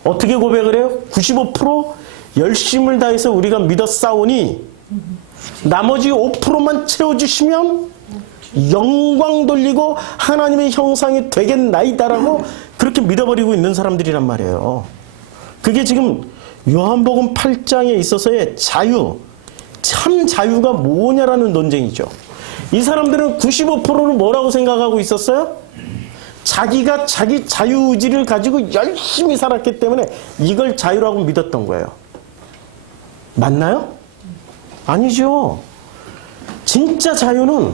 어떻게 고백을 해요? 95% 열심을 다해서 우리가 믿어 싸우니 나머지 5%만 채워주시면 영광 돌리고 하나님의 형상이 되겠나이다라고 그렇게 믿어버리고 있는 사람들이란 말이에요. 그게 지금 요한복음 8장에 있어서의 자유, 참 자유가 뭐냐라는 논쟁이죠. 이 사람들은 95%를 뭐라고 생각하고 있었어요? 자기가 자기 자유의지를 가지고 열심히 살았기 때문에 이걸 자유라고 믿었던 거예요. 맞나요? 아니죠. 진짜 자유는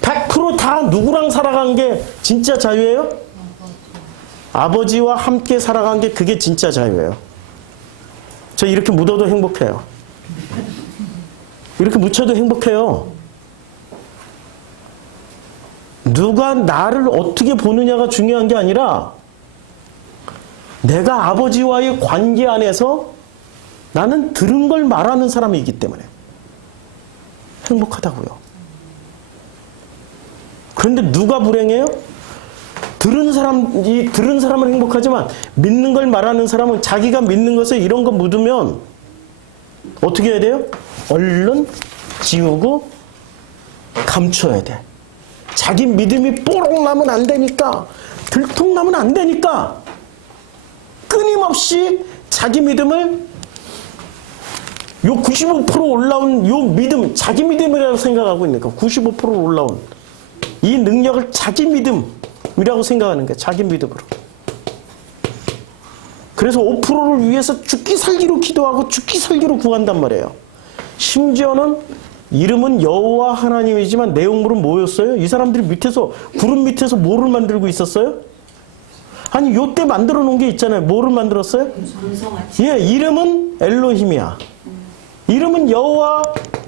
100% 다 누구랑 살아간 게 진짜 자유예요? 아버지와 함께 살아간 게 그게 진짜 자유예요. 저 이렇게 묻어도 행복해요. 이렇게 묻혀도 행복해요. 누가 나를 어떻게 보느냐가 중요한 게 아니라 내가 아버지와의 관계 안에서 나는 들은 걸 말하는 사람이기 때문에 행복하다고요. 그런데 누가 불행해요? 들은 사람은 행복하지만 믿는 걸 말하는 사람은 자기가 믿는 것에 이런 거 묻으면 어떻게 해야 돼요? 얼른 지우고 감춰야 돼. 자기 믿음이 뽀록 나면 안 되니까, 들통나면 안 되니까 끊임없이 자기 믿음을 요 95% 올라온 요 믿음, 자기 믿음이라고 생각하고 있는 거야. 95% 올라온 이 능력을 자기 믿음이라고 생각하는 거야. 자기 믿음으로. 그래서 5%를 위해서 죽기 살기로 기도하고 죽기 살기로 구한단 말이에요. 심지어는 이름은 여호와 하나님이지만 내용물은 뭐였어요? 이 사람들이 밑에서 구름 밑에서 뭐를 만들고 있었어요? 아니 요때 만들어 놓은 게 있잖아요. 뭐를 만들었어요? 예, 이름은 엘로힘이야. 이름은 여호와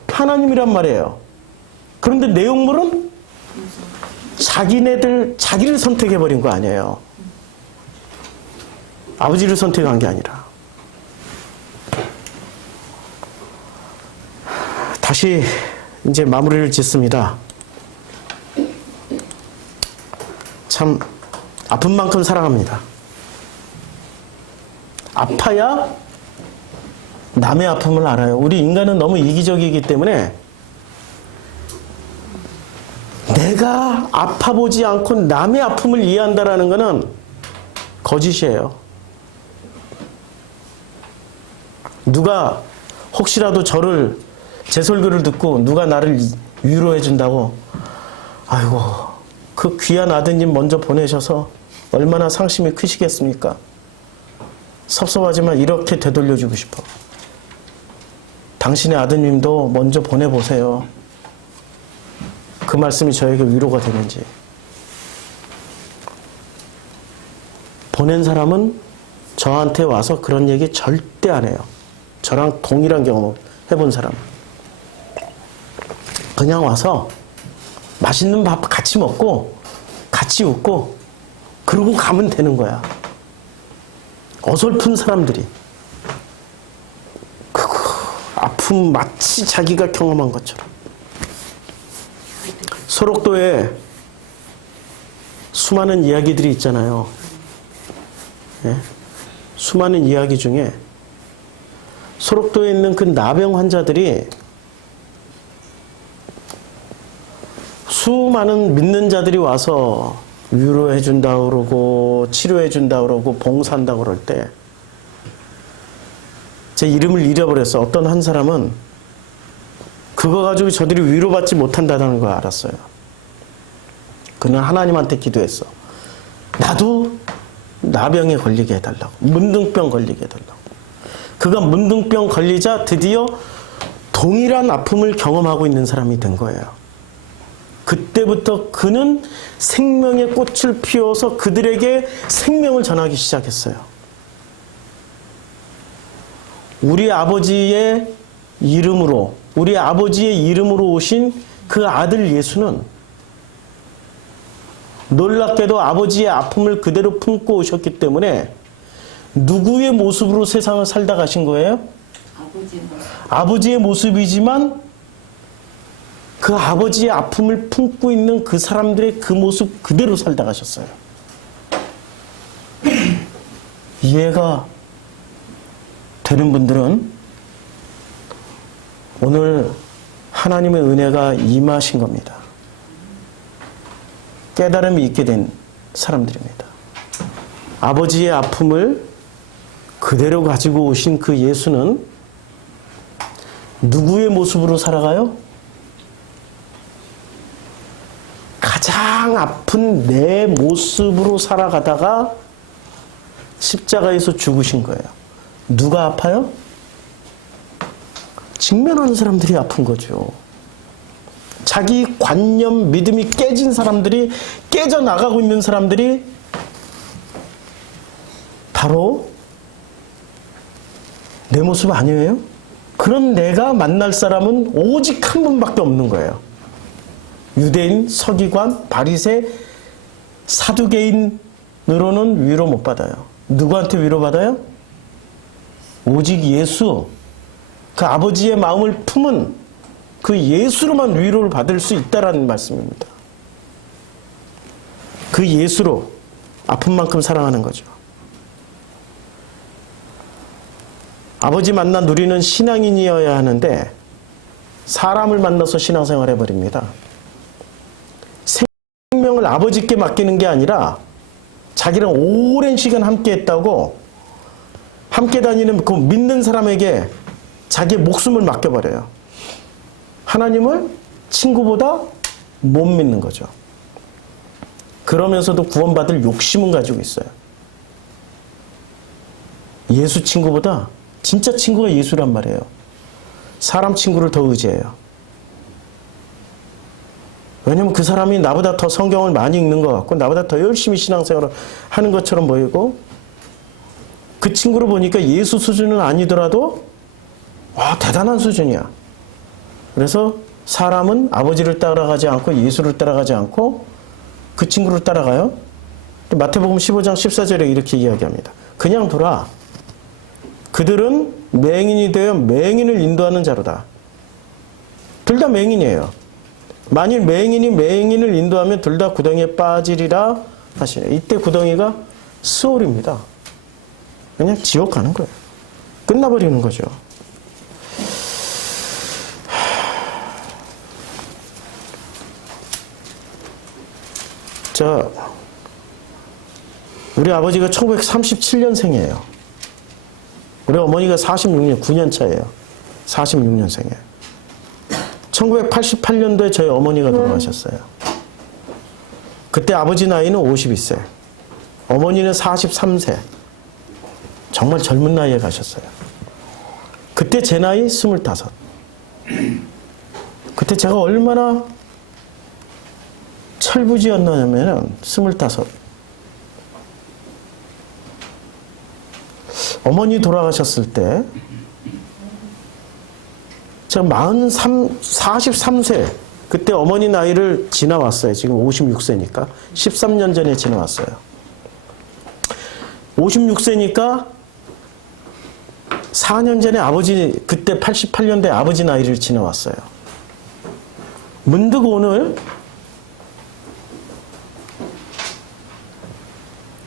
하나님이란 말이에요. 그런데 내용물은 자기를 선택해버린 거 아니에요. 아버지를 선택한 게 아니라. 다시 이제 마무리를 짓습니다. 참 아픈 만큼 사랑합니다. 아파야 남의 아픔을 알아요. 우리 인간은 너무 이기적이기 때문에 내가 아파보지 않고 남의 아픔을 이해한다라는 것은 거짓이에요. 누가 혹시라도 제 설교를 듣고 누가 나를 위로해 준다고 아이고 그 귀한 아드님 먼저 보내셔서 얼마나 상심이 크시겠습니까? 섭섭하지만 이렇게 되돌려주고 싶어. 당신의 아드님도 먼저 보내보세요. 그 말씀이 저에게 위로가 되는지. 보낸 사람은 저한테 와서 그런 얘기 절대 안 해요. 저랑 동일한 경험을 해본 사람. 그냥 와서 맛있는 밥 같이 먹고 같이 웃고 그러고 가면 되는 거야. 어설픈 사람들이. 아픔 마치 자기가 경험한 것처럼. 소록도에 수많은 이야기들이 있잖아요. 예? 수많은 이야기 중에 소록도에 있는 그 나병 환자들이 수많은 믿는 자들이 와서 위로해 준다 그러고 치료해 준다 그러고 봉사한다 그럴 때 제 이름을 잃어버렸어. 어떤 한 사람은 그거 가지고 저들이 위로받지 못한다는 걸 알았어요. 그는 하나님한테 기도했어. 나도 나병에 걸리게 해달라고. 문둥병 걸리게 해달라고. 그가 문둥병 걸리자 드디어 동일한 아픔을 경험하고 있는 사람이 된 거예요. 그때부터 그는 생명의 꽃을 피워서 그들에게 생명을 전하기 시작했어요. 우리 아버지의 이름으로 오신 그 아들 예수는 놀랍게도 아버지의 아픔을 그대로 품고 오셨기 때문에 누구의 모습으로 세상을 살다 가신 거예요? 아버지의 모습이지만 그 아버지의 아픔을 품고 있는 그 사람들의 그 모습 그대로 살다 가셨어요. 이해가 되는 분들은 오늘 하나님의 은혜가 임하신 겁니다. 깨달음이 있게 된 사람들입니다. 아버지의 아픔을 그대로 가지고 오신 그 예수는 누구의 모습으로 살아가요? 가장 아픈 내 모습으로 살아가다가 십자가에서 죽으신 거예요. 누가 아파요? 직면하는 사람들이 아픈 거죠. 자기 관념, 믿음이 깨진 사람들이, 깨져나가고 있는 사람들이 바로 내 모습 아니에요? 그런 내가 만날 사람은 오직 한 분밖에 없는 거예요. 유대인, 서기관, 바리새, 사두개인으로는 위로 못 받아요. 누구한테 위로 받아요? 오직 예수, 그 아버지의 마음을 품은 그 예수로만 위로를 받을 수 있다라는 말씀입니다. 그 예수로 아픈 만큼 사랑하는 거죠. 아버지 만나 누리는 신앙인이어야 하는데 사람을 만나서 신앙생활 해버립니다. 생명을 아버지께 맡기는 게 아니라 자기랑 오랜 시간 함께 했다고 함께 다니는 그 믿는 사람에게 자기의 목숨을 맡겨버려요. 하나님을 친구보다 못 믿는 거죠. 그러면서도 구원받을 욕심은 가지고 있어요. 예수 친구보다 진짜 친구가 예수란 말이에요. 사람 친구를 더 의지해요. 왜냐면 그 사람이 나보다 더 성경을 많이 읽는 것 같고 나보다 더 열심히 신앙생활을 하는 것처럼 보이고 그 친구를 보니까 예수 수준은 아니더라도 와 대단한 수준이야. 그래서 사람은 아버지를 따라가지 않고 예수를 따라가지 않고 그 친구를 따라가요. 마태복음 15장 14절에 이렇게 이야기합니다. 그냥 둬라. 그들은 맹인이 되어 맹인을 인도하는 자로다. 둘 다 맹인이에요. 만일 맹인이 맹인을 인도하면 둘 다 구덩이에 빠지리라 하시네. 이때 구덩이가 스올입니다. 그냥 지옥 가는 거예요. 끝나버리는 거죠. 자, 우리 아버지가 1937년생이에요. 우리 어머니가 46년, 9년 차예요. 46년생이에요. 1988년도에 저희 어머니가 돌아가셨어요. 그때 아버지 나이는 52세, 어머니는 43세. 정말 젊은 나이에 가셨어요. 그때 제 나이 25. 그때 제가 얼마나 철부지였냐면 25. 어머니 돌아가셨을 때 제가 43세 그때 어머니 나이를 지나왔어요. 지금 56세니까 13년 전에 지나왔어요. 56세니까 4년 전에 아버지 그때 88년도에 아버지 나이를 지나왔어요. 문득 오늘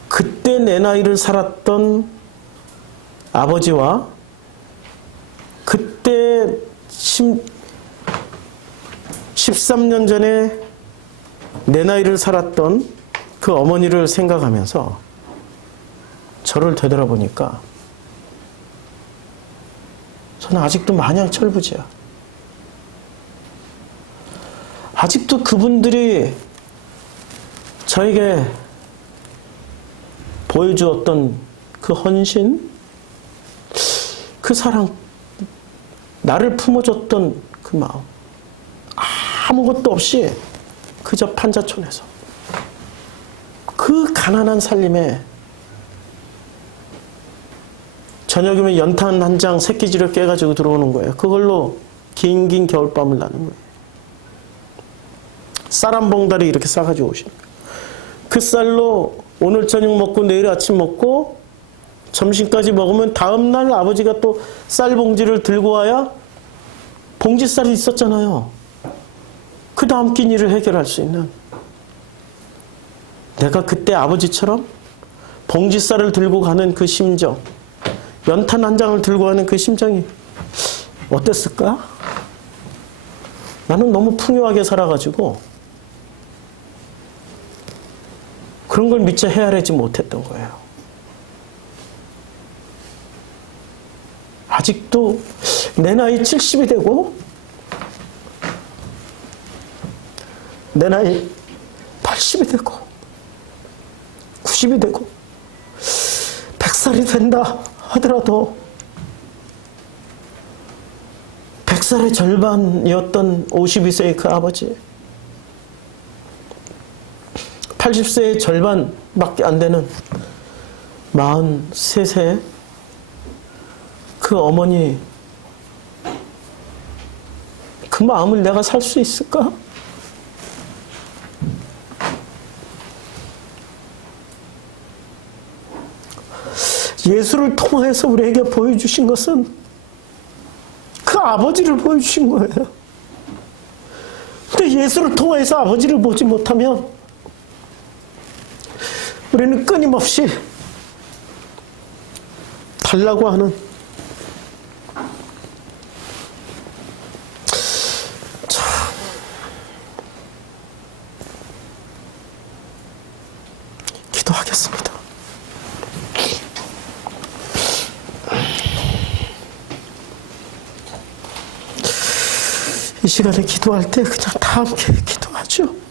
그때 내 나이를 살았던 아버지와 그때 13년 전에 내 나이를 살았던 그 어머니를 생각하면서 저를 되돌아보니까 저는 아직도 마냥 철부지야. 아직도 그분들이 저에게 보여주었던 그 헌신, 그 사랑, 나를 품어줬던 그 마음, 아무것도 없이 그저 판자촌에서 그 가난한 살림에 저녁이면 연탄 한 장 새끼지를 깨가지고 들어오는 거예요. 그걸로 긴 겨울밤을 나는 거예요. 쌀 한 봉다리 이렇게 싸가지고 오시는 거예요. 그 쌀로 오늘 저녁 먹고 내일 아침 먹고 점심까지 먹으면 다음날 아버지가 또 쌀 봉지를 들고 와야 봉지쌀이 있었잖아요. 그 다음 끼니를 해결할 수 있는. 내가 그때 아버지처럼 봉지쌀을 들고 가는 그 심정, 연탄 한 장을 들고 가는 그 심정이 어땠을까? 나는 너무 풍요하게 살아가지고 그런 걸 미처 헤아리지 못했던 거예요. 아직도 내 나이 70이 되고 내 나이 80이 되고 90이 되고 100살이 된다 하더라도 100살의 절반이었던 52세의 그 아버지, 80세의 절반밖에 안 되는 43세 그 어머니, 그 마음을 내가 살 수 있을까? 예수를 통해서 우리에게 보여주신 것은 그 아버지를 보여주신 거예요. 근데 예수를 통해서 아버지를 보지 못하면 우리는 끊임없이 달라고 하는 기도하겠습니다. 이 시간에 기도할 때 그냥 다 함께 기도하죠.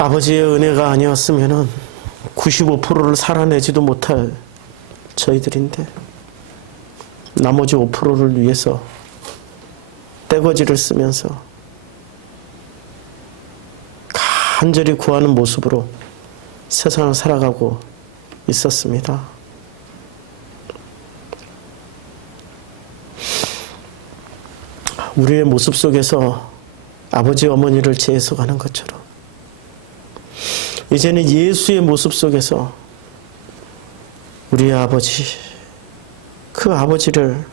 아버지의 은혜가 아니었으면 95%를 살아내지도 못할 저희들인데 나머지 5%를 위해서 떼거지를 쓰면서 간절히 구하는 모습으로 세상을 살아가고 있었습니다. 우리의 모습 속에서 아버지 어머니를 재해석하는 것처럼 이제는 예수의 모습 속에서 우리의 아버지, 그 아버지를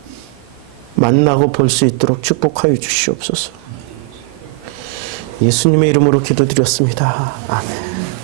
만나고 볼 수 있도록 축복하여 주시옵소서. 예수님의 이름으로 기도드렸습니다. 아멘.